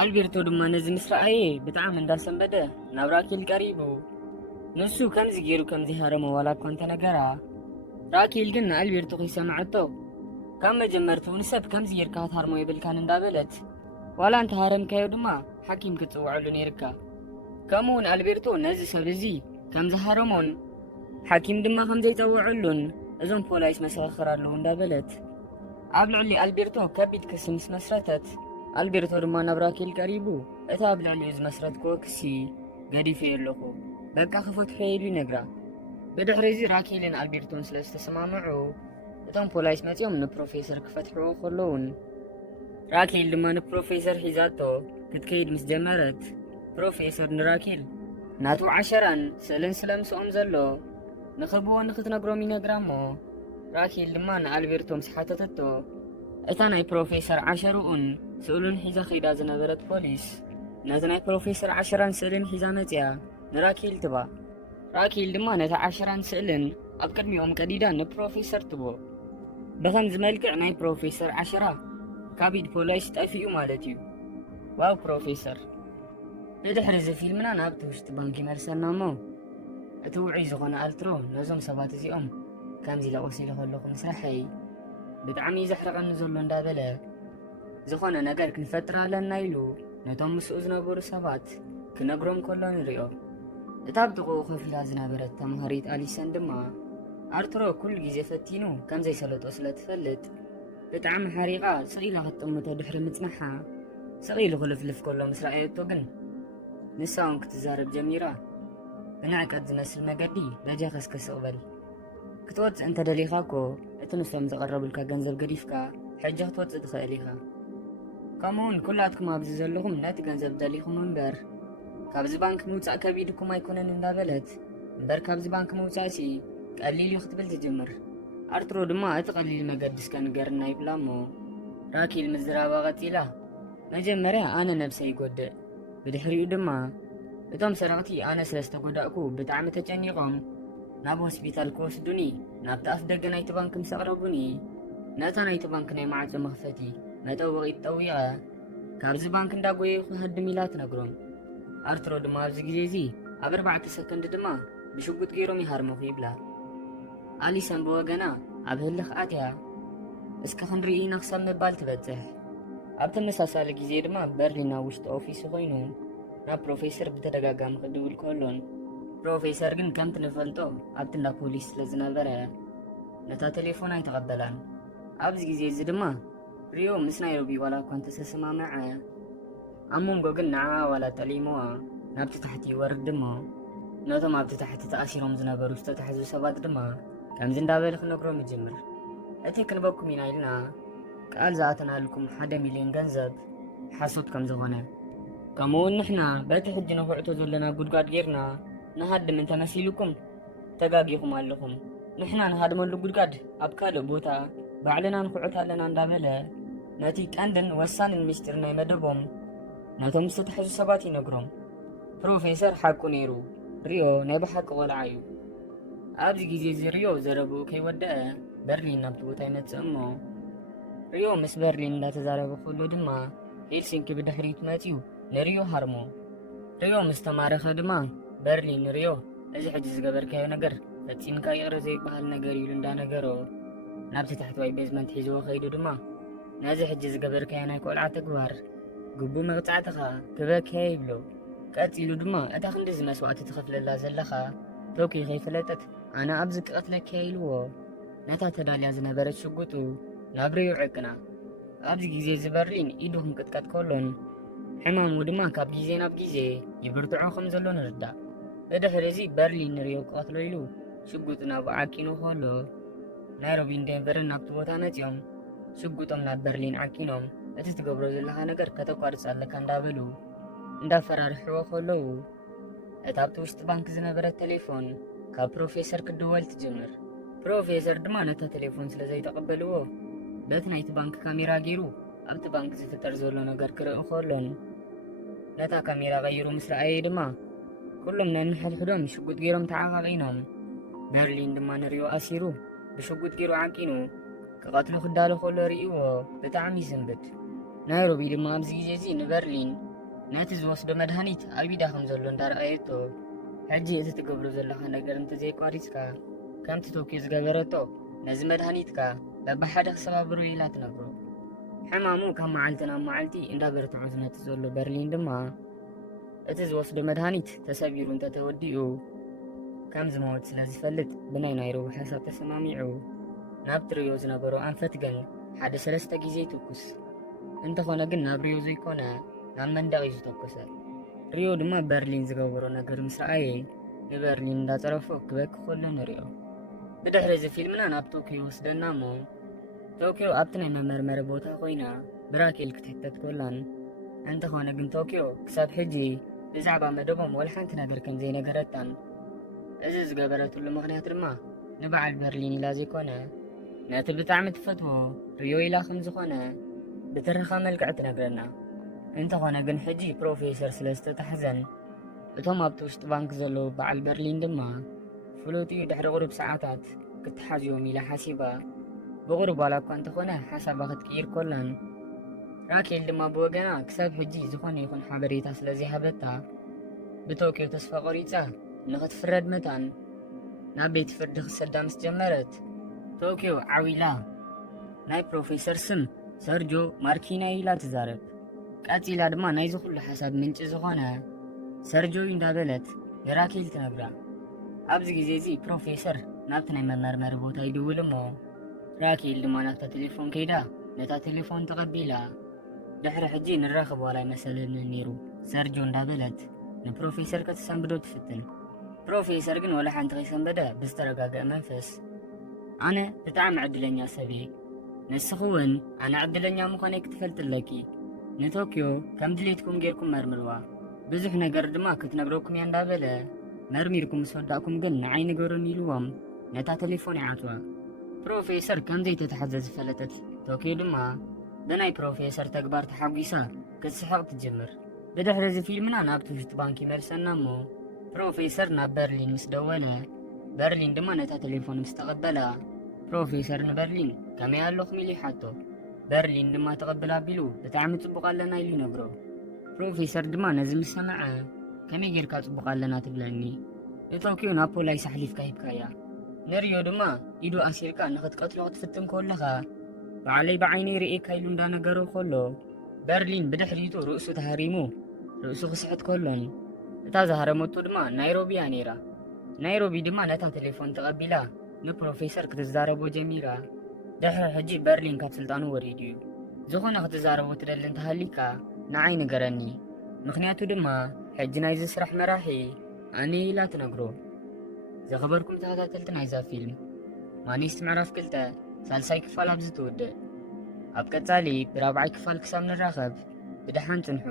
ኣልቤርቶ ድማ ነዚ ምስ ረኣየ ብጣዕሚ እንዳሰንበደ ናብ ራኬል ቀሪቡ ንሱ ከምዚ ገይሩ ከምዚ ሃረሞ ዋላ እኳ እንተነገራ ራኬል ግን ንኣልቤርቶ ከይሰምዐቶ ካብ መጀመርቱ ንሰብ ከምዚ ጌርካ ትሃርሞ የብልካን እንዳበለት ዋላ እንተሃረምካዮ ድማ ሓኪም ክትፅውዐሉ ነይርካ ከምኡውን ኣልቤርቶ ነዚ ሰብ እዚ ከምዚ ሃረሞን ሓኪም ድማ ከምዘይፀውዐሉን እዞም ፖላይስ መሰኻኽር ኣለዉ እንዳበለት ኣብ ልዕሊ ኣልቤርቶ ከቢድ ክሲ ምስ መስረተት ኣልቤርቶ ድማ ናብ ራኬል ቀሪቡ እታ ኣብ ልዕሊኡ ዝመስረትክዎ ክሲ ገዲፈዮ ኣለኹ በቃ ክፈትሖ ኢሉ ይነግራ ብድሕሪ እዚ ራኬልን ኣልቤርቶን ስለ ዝተሰማምዑ እቶም ፖላይስ መፂኦም ንፕሮፌሰር ክፈትሕዎ ከለውን ራኬል ድማ ንፕሮፌሰር ሒዛቶ ክትከይድ ምስ ጀመረት ፕሮፌሰር ንራኬል ናቱ ዓሸራን ስእልን ስለምስኦም ዘሎ ንኽብዎ ንኽትነግሮም ይነግራ እሞ ራኬል ድማ ንኣልቤርቶ ምስ ሓተተቶ እታ ናይ ፕሮፌሰር ዓሸርኡን ስእሉን ሒዛ ኸይዳ ዝነበረት ፖሊስ ነቲ ናይ ፕሮፌሰር ዓሸራን ስእልን ሒዛ መፅያ ንራኬል ትባ ራኬል ድማ ነቲ ዓሸራን ስእልን ኣብ ቅድሚኦም ቀዲዳ ንፕሮፌሰር ትቦ ብኸምዚ መልክዕ ናይ ፕሮፌሰር ዓሸራ ካብ ኢድ ፖላይስ ጠፊኡ ማለት እዩ ዋው ፕሮፌሰር ብድሕሪ እዚ ፊልምና ናብቲ ውሽጢ ባንኪ መልሰና እሞ እቲ ውዑይ ዝኾነ ኣልትሮ ነዞም ሰባት እዚኦም ከምዚ ለቆሲሉ ከለኹ ምስራሐይ ብጣዕሚ ዘሕረቐኒ ዘሎ እንዳበለ ዝኾነ ነገር ክንፈጥር ኣለና ኢሉ ነቶም ምስኡ ዝነበሩ ሰባት ክነግሮም ከሎ ንሪኦ እታ ኣብ ጥቕኡ ኮፍ ኢላ ዝነበረት ተምሃሪት ኣሊሰን ድማ ኣርትሮ ኩሉ ግዜ ፈቲኑ ከምዘይሰለጦ ስለ ትፈልጥ ብጣዕሚ ሓሪቓ ስቕ ኢላ ክትጥምቶ ድሕሪ ምፅናሓ ስቕ ኢሉ ክልፍልፍ ከሎ ምስ ረኣየቶ ግን ንሳ እውን ክትዛረብ ጀሚራ ብንዕቀት ዝመስል መገዲ በጃ ከስክስቕ በል ክትወፅእ እንተደሊኻ እኮ እቲ ንሶም ዘቐረቡልካ ገንዘብ ገዲፍካ ሕጂ ክትወፅእ ትኽእል ኢኻ ከምኡውን ኩላትኩም ኣብዚ ዘለኹም ነቲ ገንዘብ ደሊኹም እምበር ካብዚ ባንክ ምውፃእ ከቢድኩም ኣይኮነን እንዳበለት እምበር ካብዚ ባንክ ምውፃእሲ ቀሊል እዩ ክትብል ትጅምር ኣርትሮ ድማ እቲ ቀሊል መገዲ እስከ ንገርና ይብላ እሞ ራኬል ምዝራባ ቀፂላ መጀመርያ ኣነ ነብሰይ ይጎድእ ብድሕሪኡ ድማ እቶም ሰረቕቲ ኣነ ስለ ዝተጎዳእኩ ብጣዕሚ ተጨኒቖም ናብ ሆስፒታል ክወስዱኒ ናብቲ ኣፍ ደገ ናይቲ ባንክ ምስ ኣቕረቡኒ ነታ ናይቲ ባንክ ናይ ማዕፆ መኽፈቲ መጠወቒት ጠዊቐ ካብዚ ባንክ እንዳጎየ ክህድም ኢላ ትነግሮም ኣርትሮ ድማ ኣብዚ ግዜ እዚ ኣብ 4 ሰከንድ ድማ ብሽጉጥ ገይሮም ይሃርመኹ ይብላ ኣሊሰን ብወገና ኣብ ህልኽ ኣትያ እስከ ክንርኢ ኢና ክሳብ ምባል ትበፅሕ ኣብ ተመሳሳሊ ግዜ ድማ በርሊን ኣብ ውሽጢ ኦፊሱ ኮይኑ ናብ ፕሮፌሰር ብተደጋጋሚ ክድውል ከሎን ፕሮፌሰር ግን ከምቲ ንፈልጦ ኣብቲ እንዳ ፖሊስ ስለ ዝነበረ ነታ ቴሌፎን ኣይተቐበላን ኣብዚ ግዜ እዚ ድማ ሪዮ ምስ ናይሮቢ ዋላ እኳ እንተተሰማምዐ ኣብ መንጎ ግን ንዓዓ ዋላ ጠሊሞዋ ናብቲ ታሕቲ ይወርድ እሞ ነቶም ኣብቲ ታሕቲ ተኣሲሮም ዝነበሩ ዝተታሕዙ ሰባት ድማ ከምዚ እንዳበለ ክነግሮም ይጅምር እቲ ክንበኩም ኢና ኢልና ቃል ዝኣተናልኩም 1 ሚልዮን ገንዘብ ሓሶት ከም ዝኾነ ከምኡውን ንሕና በቲ ሕጂ ነኹዕቶ ዘለና ጉድጓድ ጌርና ንሃድም እንተመሲሉኩም ተጋጊኹም ኣለኹም ንሕና ንሃድመሉ ጉድጓድ ኣብ ካልእ ቦታ ባዕልና ንኩዕት ኣለና እንዳበለ ነቲ ቀንድን ወሳንን ምስጢር ናይ መደቦም ነቶም ዝተታሕዙ ሰባት ይነግሮም። ፕሮፌሰር ሓቁ ነይሩ። ሪዮ ናይ ብሓቂ ቆልዓ እዩ። ኣብዚ ግዜ እዚ ሪዮ ዘረብኡ ከይወደአ በርሊን ናብቲ ቦታ ይመጽእ እሞ ሪዮ ምስ በርሊን እንዳተዛረበ ከሎ ድማ ሄልሲንኪ ብድሕሪት መጺኡ ንሪዮ ሃርሞ። ሪዮ ምስ ተማረኸ ድማ በርሊን ንሪዮ እዚ ሕጂ ዝገበርካዮ ነገር ፈጺምካ ይቕረ ዘይበሃል ነገር ኢሉ እንዳነገሮ ናብቲ ታሕተዋይ ቤዝመንት ሒዝዎ ኸይዱ ድማ ነዚ ሕጂ ዝገበርካዮ ናይ ቆልዓ ተግባር ግቡእ መቕጻዕትኻ ክበክያ ይብሎ። ቀፂሉ ድማ እታ ክንዲ ዝመስዋእቲ ትኸፍለላ ዘለኻ ቶኪዮ ከይፈለጠት ኣነ ኣብዚ ክቐትለክያ ኢልዎ ነታ ተዳልያ ዝነበረት ሽጉጡ ናብ ሪዮ ዕቅና። ኣብዚ ግዜ ዝበርሊን ኢዱ ክንቅጥቀጥ ከሎን ሕማሙ ድማ ካብ ግዜ ናብ ግዜ ይብርትዖ ከም ዘሎ ንርዳእ። ብድሕሪ እዚ በርሊን ንሪዮ ክቐትሎ ኢሉ ሽጉጥ ናብኡ ዓኪኑ ከሎ ናይሮቢን ዴንቨርን ናብቲ ቦታ መፂኦም ሽጉጦም ናብ በርሊን ዓኪኖም እቲ ትገብሮ ዘለኻ ነገር ከተቋርፅ ኣለካ እንዳበሉ እንዳፈራርሕዎ ከለዉ እታ ኣብቲ ውሽጢ ባንኪ ዝነበረት ቴሌፎን ካብ ፕሮፌሰር ክድወል ትጅምር። ፕሮፌሰር ድማ ነታ ቴሌፎን ስለ ዘይተቐበልዎ በቲ ናይቲ ባንኪ ካሜራ ገይሩ ኣብቲ ባንኪ ዝፍጠር ዘሎ ነገር ክርኢ ከሎን ነታ ካሜራ ቀይሩ ምስ ረኣየ ድማ ኩሎም ነንሕድሕዶም ሽጉጥ ገይሮም ተዓቓቒኖም በርሊን ድማ ንሪዮ ኣሲሩ ብሽጉጥ ገይሩ ዓቂኑ ክቐትሎ ክዳሎ ከሎ ርእይዎ ብጣዕሚ ይስንብድ። ናይሮቢ ድማ ኣብዚ ግዜ እዚ ንበርሊን ነቲ ዝወስዶ መድሃኒት ኣብ ኢዳ ከም ዘሎ እንዳረኣየቶ ሕጂ እቲ ትገብሮ ዘለኻ ነገር እንተዘይቋሪፅካ ከምቲ ቶኪዮ ዝገበረቶ ነዚ መድሃኒትካ በብሓደ ክሰባብሮ ኢላ ትነግሮ። ሕማሙ ካብ መዓልቲ ናብ መዓልቲ እንዳበረትዖ ዝመጽእ ዘሎ በርሊን ድማ እቲ ዝወስዶ መድሃኒት ተሰቢሩ እንተተወዲኡ ከም ዝመወት ስለ ዝፈልጥ ብናይ ናይሮቢ ሓሳብ ተሰማሚዑ ናብ ሪዮ ዝነበሮ ኣንፈት ግን ሓደ 3 ግዜ ይትኩስ። እንተኾነ ግን ናብ ሪዮ ዘይኮነ ናብ መንደቕ እዩ ዝተኮሰ። ሪዮ ድማ በርሊን ዝገብሮ ነገር ምስ ረኣየ ንበርሊን እንዳፀረፎ ክበክ ከሎ ንሪኦ። ብድሕሪ እዚ ፊልምና ናብ ቶኪዮ ወስደና እሞ ቶኪዮ ኣብቲ ናይ መመርመሪ ቦታ ኮይና ብራኬል ክትሕተት ኮላን እንተኾነ ግን ቶኪዮ ክሳብ ሕጂ ብዛዕባ መደቦም ወላ ሓንቲ ነገር ከም ዘይነገረታን እዚ ዝገበረትሉ ምክንያት ድማ ንበዓል በርሊን ኢላ ዘይኮነ ነቲ ብጣዕሚ ትፈትዎ ሪዮ ኢላ ከም ዝኾነ ብትረኻ መልክዕ ትነግረና። እንተኾነ ግን ሕጂ ፕሮፌሰር ስለ ዝተታሕዘን እቶም ኣብቲ ውሽጢ ባንኪ ዘለዉ በዓል በርሊን ድማ ፍሉጥኡ ድሕሪ ቁሩብ ሰዓታት ክትሓዝዮም ኢላ ሓሲባ ብቁሩብ ዋላ እኳ እንተኾነ ሓሳባ ክትቅይር ኮላን ራኬል ድማ ብወገና ክሳብ ሕጂ ዝኾነ ይኹን ሓበሬታ ስለዘይሃበታ ብቶኪዮ ተስፋ ቆሪፃ ንኽትፍረድ መታን ናብ ቤት ፍርዲ ክሰዳ ምስ ጀመረት ቶኪዮ ዓዊላ ናይ ፕሮፌሰር ስም ሰርጆ ማርኪና ኢላ ትዛረብ። ቀፂላ ድማ ናይዚ ኩሉ ሓሳብ ምንጪ ዝኾነ ሰርጆ እንዳበለት ንራኬል ትነግራ። ኣብዚ ግዜ እዚ ፕሮፌሰር ናብቲ ናይ መመርመሪ ቦታ ይድውል እሞ ራኬል ድማ ናብታ ቴሌፎን ከይዳ ነታ ቴሌፎን ተቐቢላ ድሕሪ ሕጂ ንራኸብ ዋላ ይመሰለኒ ነይሩ ሰርጆ እንዳበለት ንፕሮፌሰር ከተሰንብዶ ትፍትን። ፕሮፌሰር ግን ወላ ሓንቲ ከይሰንበደ ብዝተረጋግአ መንፈስ ኣነ ብጣዕሚ ዕድለኛ ሰብ እየ፣ ንስኹ እውን ኣነ ዕድለኛ ምዃነይ ክትፈልጥለኪ ንቶኪዮ ከም ድሌትኩም ጌርኩም መርምርዋ ብዙሕ ነገር ድማ ክትነግረኩም እያ እንዳበለ መርሚርኩም ምስ ወዳእኩም ግን ንዓይ ንገሩን ኢልዎም ነታ ቴሌፎን ይዓትዋ። ፕሮፌሰር ከምዘይተታሕዘ ዝፈለጠት ቶኪዮ ድማ ብናይ ፕሮፌሰር ተግባር ተሓጒሳ ክትስሕቕ ትጅምር። ብድሕሪ እዚ ፊልምና ናብቲ ውሽጢ ባንኪ መልሰና እሞ ፕሮፌሰር ናብ በርሊን ምስ ደወለ በርሊን ድማ ነታ ቴሌፎን ምስ ተቐበላ ፕሮፌሰር ንበርሊን ከመይ ኣለኹም ኢሉ ይሓቶ። በርሊን ድማ ተቐብላ ኣቢሉ ብጣዕሚ ጽቡቕ ኣለና ኢሉ ይነግሮ። ፕሮፌሰር ድማ ነዚ ምስ ሰምዐ ከመይ ጌርካ ጽቡቕ ኣለና ትብለኒ ንቶኪዮ ናብ ፖላይስ ኣሕሊፍካ ሂብካያ ንሪዮ ድማ ኢዱ ኣሲርካ ንኽትቀትሎ ክትፍትን ከለኻ ባዕለይ ብዓይነይ ርኤካ ኢሉ እንዳነገሮ ከሎ በርሊን ብድሕሪቱ ርእሱ ተሃሪሙ ርእሱ ክስሕት ከሎን እታ ዝሃረመቱ ድማ ናይሮቢ እያ ነይራ። ናይሮቢ ድማ ነታ ቴሌፎን ተቐቢላ ንፕሮፌሰር ክትዛረቦ ጀሚራ። ድሕሪ ሕጂ በርሊን ካብ ስልጣኑ ወሪዱ እዩ። ዝኾነ ክትዛረቦ ትደሊ እንተሃሊካ ንዓይ ንገረኒ፣ ምክንያቱ ድማ ሕጂ ናይዚ ስራሕ መራሒ ኣነ ኢላ ትነግሮ። ዘኸበርኩም ተኸታተልቲ ናይዛ ፊልም ማኒስት ምዕራፍ 2 ሳልሳይ ክፋል ኣብዚ ትውድእ። ኣብ ቀጻሊ ብ4ይ ክፋል ክሳብ ንራኸብ ብድሓን ፅንሑ።